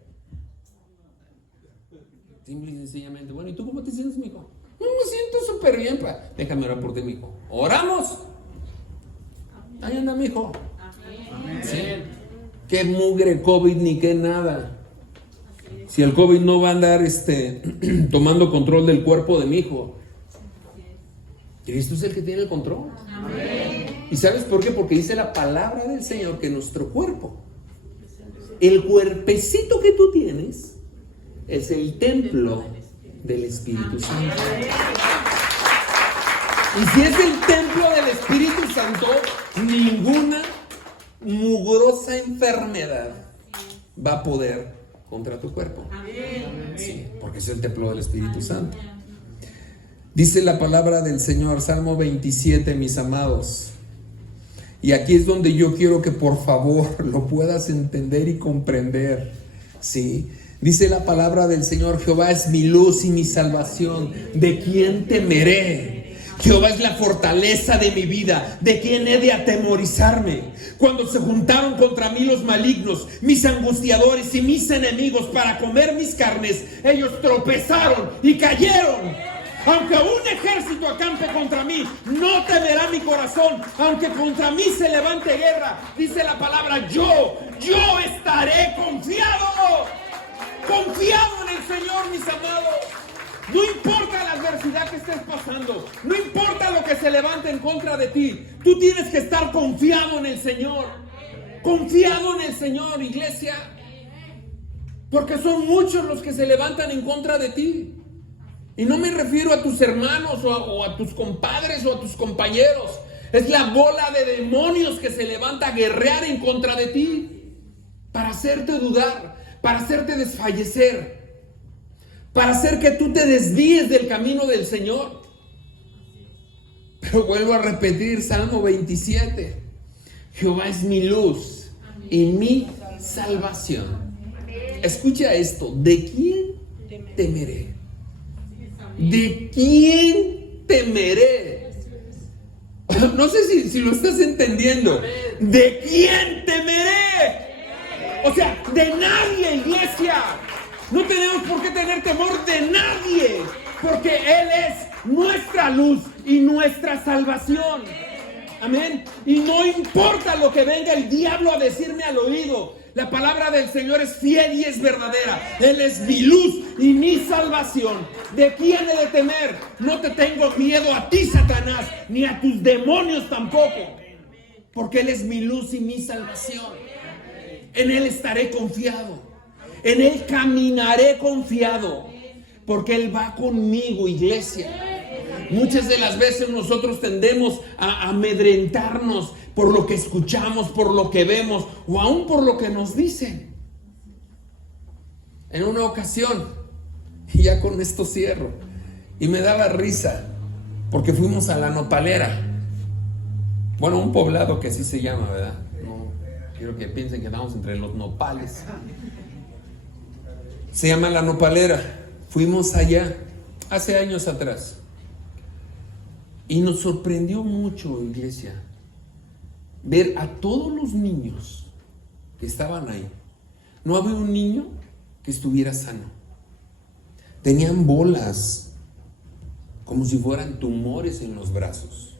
Simple y sencillamente. Bueno, ¿y tú cómo te sientes, mijo? No, me siento súper bien, pa. Déjame orar por ti, mijo. ¿Oramos? Ahí anda, mijo. Amén. ¿Sí? Qué mugre COVID ni qué nada. Si el COVID no va a andar tomando control del cuerpo de mi hijo. Cristo es el que tiene el control. Amén. ¿Y sabes por qué? Porque dice la palabra del Señor que nuestro cuerpo, el cuerpecito que tú tienes, es el templo del Espíritu Santo. Y si es el templo del Espíritu Santo, ninguna mugrosa enfermedad va a poder contra tu cuerpo. Sí, porque es el templo del Espíritu Santo. Dice la palabra del Señor, Salmo 27, mis amados. Y aquí es donde yo quiero que por favor lo puedas entender y comprender. Sí. Dice la palabra del Señor, Jehová es mi luz y mi salvación. ¿De quién temeré? Jehová es la fortaleza de mi vida. ¿De quién he de atemorizarme? Cuando se juntaron contra mí los malignos, mis angustiadores y mis enemigos para comer mis carnes, ellos tropezaron y cayeron. Aunque un ejército acampe contra mí, no temerá mi corazón. Aunque contra mí se levante guerra, dice la palabra, yo estaré confiado en el Señor, mis amados. No importa la adversidad que estés pasando, no importa lo que se levante en contra de ti, tú tienes que estar confiado en el Señor. Confiado en el Señor, iglesia. Porque son muchos los que se levantan en contra de ti. Y no me refiero a tus hermanos o a tus compadres o a tus compañeros. Es la bola de demonios que se levanta a guerrear en contra de ti. Para hacerte dudar, para hacerte desfallecer, para hacer que tú te desvíes del camino del Señor. Pero vuelvo a repetir, Salmo 27. Jehová es mi luz y mi salvación. Escucha esto, ¿de quién temeré? ¿De quién temeré? No sé si lo estás entendiendo. ¿De quién temeré? O sea, de nadie, iglesia. No tenemos por qué tener temor de nadie, porque Él es nuestra luz y nuestra salvación. Amén. Y no importa lo que venga el diablo a decirme al oído, la palabra del Señor es fiel y es verdadera. Él es mi luz y mi salvación. ¿De quién he de temer? No te tengo miedo a ti, Satanás, ni a tus demonios tampoco, porque Él es mi luz y mi salvación. En Él estaré confiado, en Él caminaré confiado, porque Él va conmigo, iglesia. Muchas de las veces nosotros tendemos a amedrentarnos por lo que escuchamos, por lo que vemos o aún por lo que nos dicen. En una ocasión Y ya con esto cierro. Y me daba risa, porque fuimos a la Nopalera. Bueno, un poblado que así se llama, ¿verdad? No quiero que piensen que andamos entre los nopales. Se llama la Nopalera. Fuimos allá hace años atrás. Y nos sorprendió mucho, iglesia, ver a todos los niños que estaban ahí. No había un niño que estuviera sano. Tenían bolas, como si fueran tumores en los brazos.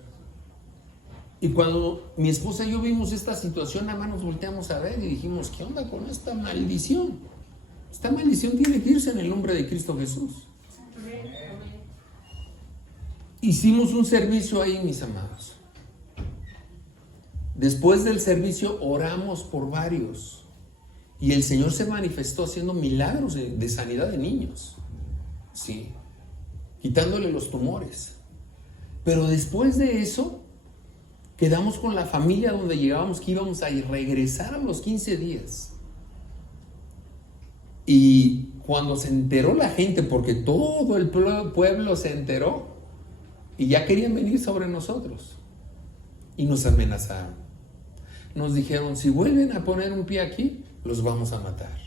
Y cuando mi esposa y yo vimos esta situación, nada más nos volteamos a ver y dijimos, ¿qué onda con esta maldición? Esta maldición tiene que irse en el nombre de Cristo Jesús. Hicimos un servicio ahí, mis amados. Después del servicio oramos por varios. Y el Señor se manifestó haciendo milagros de sanidad de niños. Sí. Quitándole los tumores. Pero después de eso, quedamos con la familia donde llegábamos que íbamos a regresar a los 15 días. Y cuando se enteró la gente, porque todo el pueblo se enteró, y ya querían venir sobre nosotros. Y nos amenazaron. Nos dijeron, si vuelven a poner un pie aquí, los vamos a matar.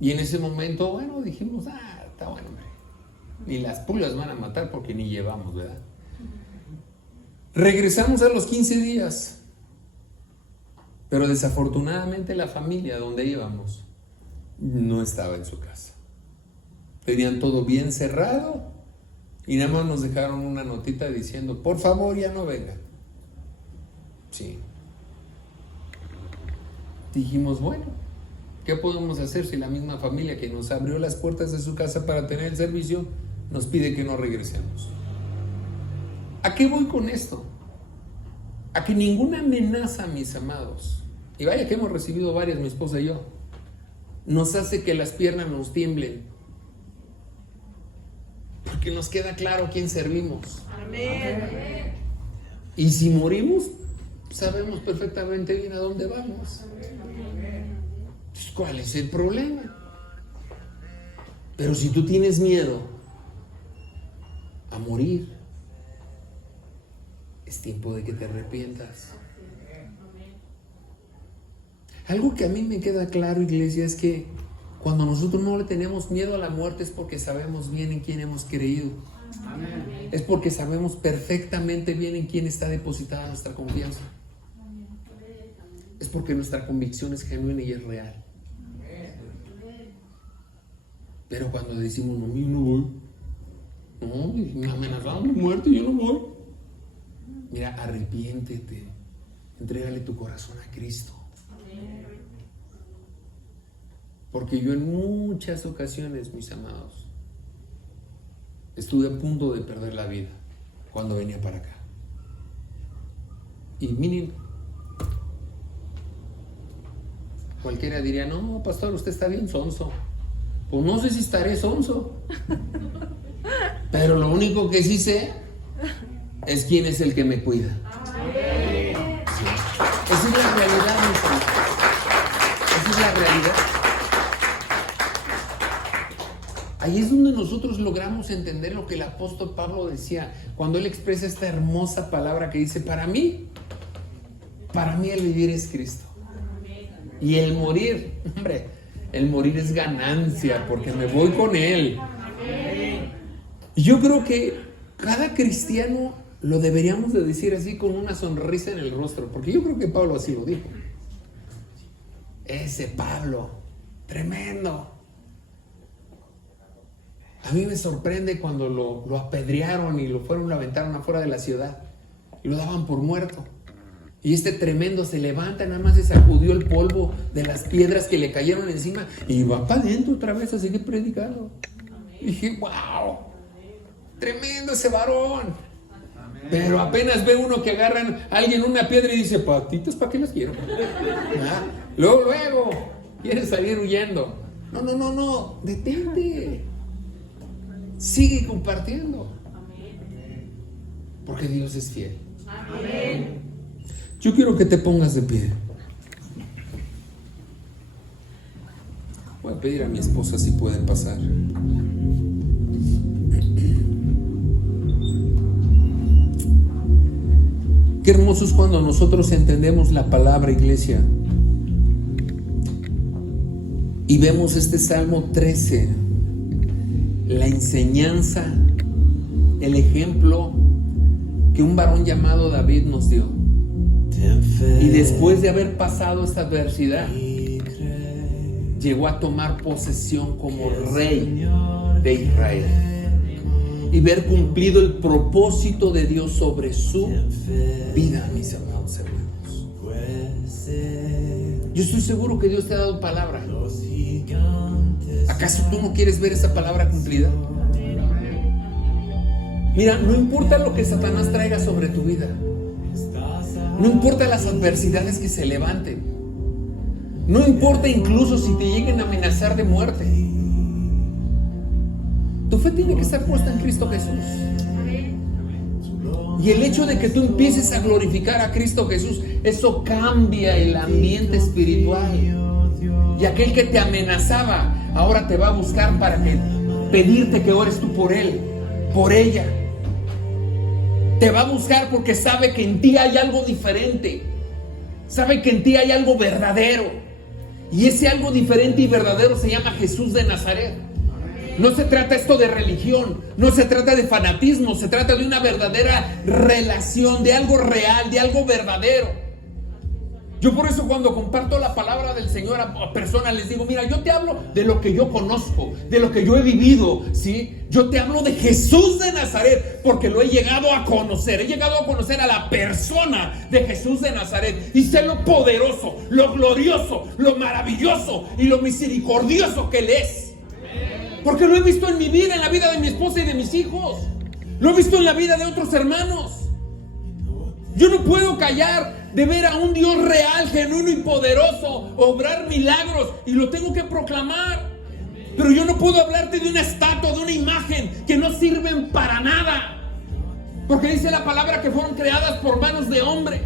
Y en ese momento, bueno, dijimos, está bueno, hombre. Ni las pulgas van a matar porque ni llevamos, ¿verdad? Regresamos a los 15 días. Pero desafortunadamente la familia donde íbamos no estaba en su casa. Tenían todo bien cerrado y nada más nos dejaron una notita diciendo, por favor ya no vengan. Sí. Dijimos, bueno, ¿qué podemos hacer si la misma familia que nos abrió las puertas de su casa para tener el servicio nos pide que no regresemos? ¿A qué voy con esto? A que ninguna amenaza, mis amados, y vaya que hemos recibido varias, mi esposa y yo, nos hace que las piernas nos tiemblen, porque nos queda claro a quién servimos. Amén. Y si morimos, sabemos perfectamente bien a dónde vamos. Entonces, ¿cuál es el problema? Pero si tú tienes miedo a morir, es tiempo de que te arrepientas. Algo que a mí me queda claro, iglesia, es que cuando nosotros no le tenemos miedo a la muerte es porque sabemos bien en quién hemos creído. Amén. Es porque sabemos perfectamente bien en quién está depositada nuestra confianza. Es porque nuestra convicción es genuina y es real. Pero cuando decimos, no, yo no voy, no, me amenazaron de muerte, yo no voy. Mira, arrepiéntete, entrégale tu corazón a Cristo. Porque yo en muchas ocasiones, mis amados, estuve a punto de perder la vida cuando venía para acá. Y miren, cualquiera diría, no, pastor, usted está bien sonso. Pues no sé si estaré sonso, pero lo único que sí sé es quién es el que me cuida. Sí. Esa es la realidad, mis amigos. Esa es la realidad. Ahí es donde nosotros logramos entender lo que el apóstol Pablo decía cuando él expresa esta hermosa palabra que dice, para mí el vivir es Cristo. Y el morir, hombre, el morir es ganancia porque me voy con Él. Y yo creo que cada cristiano lo deberíamos de decir así con una sonrisa en el rostro, porque yo creo que Pablo así lo dijo. Ese Pablo, tremendo. A mí me sorprende cuando lo apedrearon y lo fueron, lo aventaron afuera de la ciudad y lo daban por muerto. Y este tremendo se levanta, nada más se sacudió el polvo de las piedras que le cayeron encima y va para adentro otra vez a seguir predicando. Y dije, wow, tremendo ese varón. Pero apenas ve uno que agarran a alguien una piedra y dice, patitas, ¿para qué las quiero? Luego quiere salir huyendo. No, detente. Sigue compartiendo. Porque Dios es fiel. Amén. Yo quiero que te pongas de pie. Voy a a pedir a mi esposa si puede pasar. Qué hermoso es cuando nosotros entendemos la palabra, iglesia, y vemos este Salmo 13, la enseñanza, el ejemplo que un varón llamado David nos dio. Y después de haber pasado esta adversidad, llegó a tomar posesión como rey de Israel y ver cumplido el propósito de Dios sobre su vida, mis amados hermanos. Yo estoy seguro que Dios te ha dado palabra. ¿Acaso tú no quieres ver esa palabra cumplida? Mira, no importa lo que Satanás traiga sobre tu vida, no importa las adversidades que se levanten, no importa incluso si te lleguen a amenazar de muerte, tu fe tiene que estar puesta en Cristo Jesús. Y el hecho de que tú empieces a glorificar a Cristo Jesús, eso cambia el ambiente espiritual. Y aquel que te amenazaba, ahora te va a buscar para pedirte que ores tú por él, por ella. Te va a buscar porque sabe que en ti hay algo diferente. Sabe que en ti hay algo verdadero. Y ese algo diferente y verdadero se llama Jesús de Nazaret. No se trata esto de religión, no se trata de fanatismo, se trata de una verdadera relación, de algo real, de algo verdadero. Yo por eso cuando comparto la palabra del Señor a personas les digo, mira, yo te hablo de lo que yo conozco, de lo que yo he vivido, ¿sí? Yo te hablo de Jesús de Nazaret porque lo he llegado a conocer. He llegado a conocer a la persona de Jesús de Nazaret y sé lo poderoso, lo glorioso, lo maravilloso y lo misericordioso que Él es. Porque lo he visto en mi vida, en la vida de mi esposa y de mis hijos. Lo he visto en la vida de otros hermanos. Yo no puedo callar de ver a un Dios real, genuino y poderoso obrar milagros, y lo tengo que proclamar. Pero yo no puedo hablarte de una estatua, de una imagen que no sirven para nada, porque dice la palabra que fueron creadas por manos de hombre.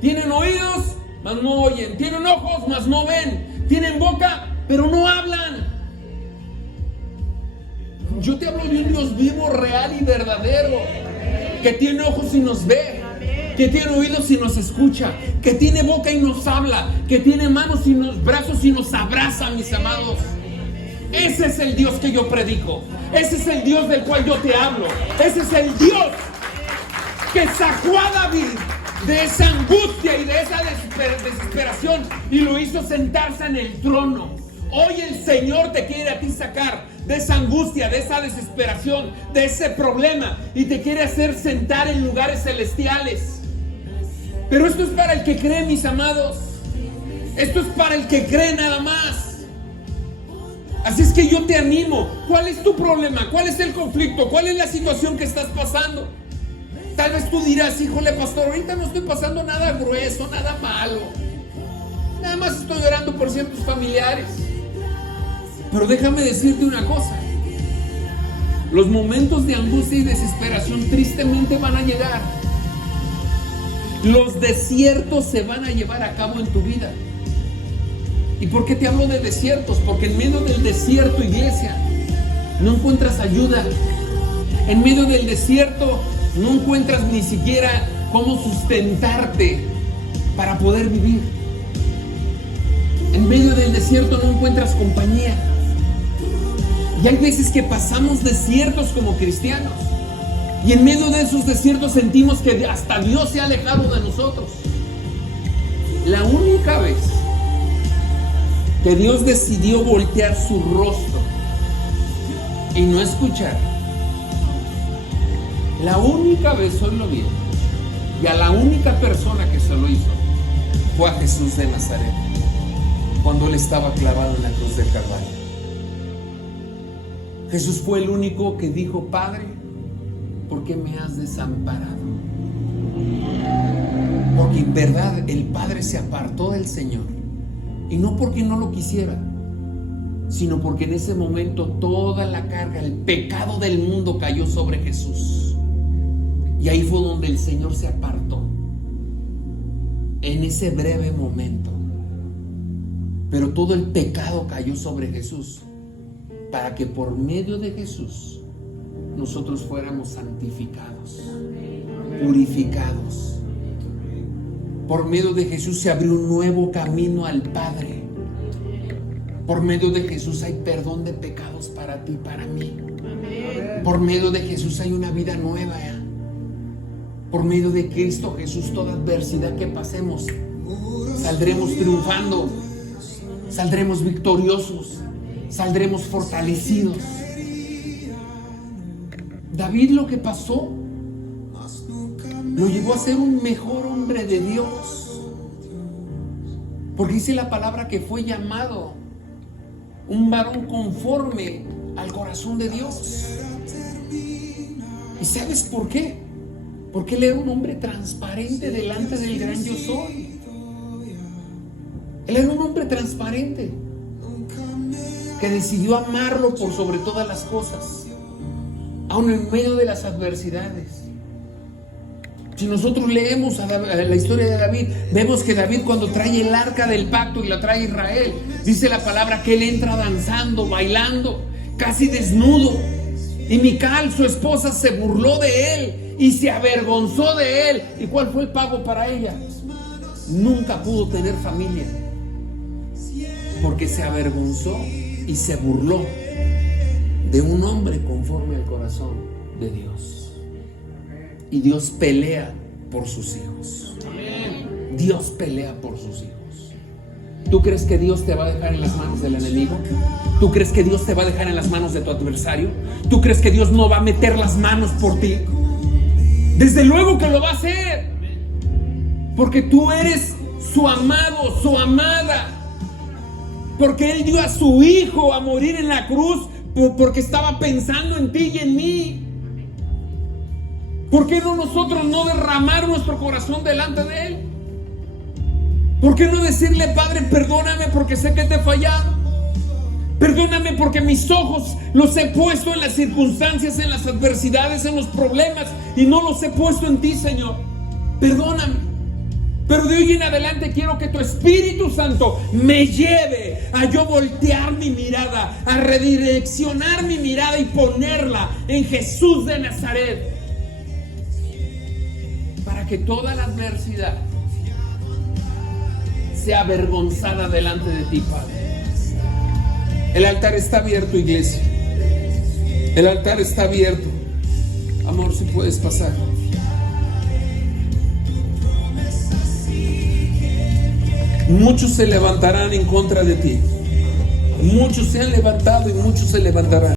Tienen oídos, mas no oyen. Tienen ojos, mas no ven. Tienen boca, pero no hablan. Yo te hablo de un Dios vivo, real y verdadero, que tiene ojos y nos ve, que tiene oídos y nos escucha, que tiene boca y nos habla, que tiene manos y brazos y nos abraza, mis amados. Ese es el Dios que yo predico. Ese es el Dios del cual yo te hablo. Ese es el Dios que sacó a David de esa angustia y de esa desesperación y lo hizo sentarse en el trono. Hoy el Señor te quiere a ti sacar de esa angustia, de esa desesperación, de ese problema, y te quiere hacer sentar en lugares celestiales. Pero esto es para el que cree, mis amados. Esto es para el que cree nada más. Así es que yo te animo. ¿Cuál es tu problema? ¿Cuál es el conflicto? ¿Cuál es la situación que estás pasando? Tal vez tú dirás, híjole, pastor, ahorita no estoy pasando nada grueso, nada malo. Nada más estoy orando por ciertos familiares. Pero déjame decirte una cosa. Los momentos de angustia y desesperación tristemente van a llegar. Los desiertos se van a llevar a cabo en tu vida. ¿Y por qué te hablo de desiertos? Porque en medio del desierto, iglesia, no encuentras ayuda. En medio del desierto no encuentras ni siquiera cómo sustentarte para poder vivir. En medio del desierto no encuentras compañía. Y hay veces que pasamos desiertos como cristianos, y en medio de esos desiertos sentimos que hasta Dios se ha alejado de nosotros. La única vez que Dios decidió voltear su rostro y no escuchar, la única vez, oílo bien, y a la única persona que se lo hizo fue a Jesús de Nazaret, cuando Él estaba clavado en la cruz del Calvario. Jesús fue el único que dijo, Padre, ¿por qué me has desamparado? Porque en verdad el Padre se apartó del Señor, y no porque no lo quisiera, sino porque en ese momento toda la carga, el pecado del mundo cayó sobre Jesús. Y ahí fue donde el Señor se apartó, en ese breve momento. Pero todo el pecado cayó sobre Jesús, para que por medio de Jesús nosotros fuéramos santificados, purificados. Por medio de Jesús se abrió un nuevo camino al Padre. Por medio de Jesús hay perdón de pecados para ti y para mí. Por medio de Jesús hay una vida nueva. Por medio de Cristo Jesús, toda adversidad que pasemos, saldremos triunfando, saldremos victoriosos, saldremos fortalecidos. David, lo que pasó lo llevó a ser un mejor hombre de Dios, porque dice la palabra que fue llamado un varón conforme al corazón de Dios. ¿Y sabes por qué? Porque él era un hombre transparente delante del gran yo soy. Él era un hombre transparente que decidió amarlo por sobre todas las cosas, aun en medio de las adversidades. Si nosotros leemos la historia de David, vemos que David, cuando trae el arca del pacto y la trae Israel, dice la palabra que él entra danzando, bailando, casi desnudo. Y Mical, su esposa, se burló de él y se avergonzó de él. ¿Y cuál fue el pago para ella? Nunca pudo tener familia, porque se avergonzó y se burló de un hombre conforme al corazón de Dios. Y Dios pelea por sus hijos. Dios pelea por sus hijos. ¿Tú crees que Dios te va a dejar en las manos del enemigo? ¿Tú crees que Dios te va a dejar en las manos de tu adversario? ¿Tú crees que Dios no va a meter las manos por ti? Desde luego que lo va a hacer, porque tú eres su amado, su amada, porque Él dio a su hijo a morir en la cruz, porque estaba pensando en ti y en mí. ¿Por qué no nosotros no derramar nuestro corazón delante de Él? ¿Por qué no decirle: Padre, perdóname porque sé que te he fallado? Perdóname porque mis ojos los he puesto en las circunstancias, en las adversidades, en los problemas, y no los he puesto en ti, Señor. Perdóname. Pero de hoy en adelante quiero que tu Espíritu Santo me lleve a yo voltear mi mirada, a redireccionar mi mirada y ponerla en Jesús de Nazaret, para que toda la adversidad sea avergonzada delante de ti, Padre. El altar está abierto, iglesia. El altar está abierto. Amor, si puedes pasar. Muchos se levantarán en contra de ti. Muchos se han levantado y muchos se levantarán.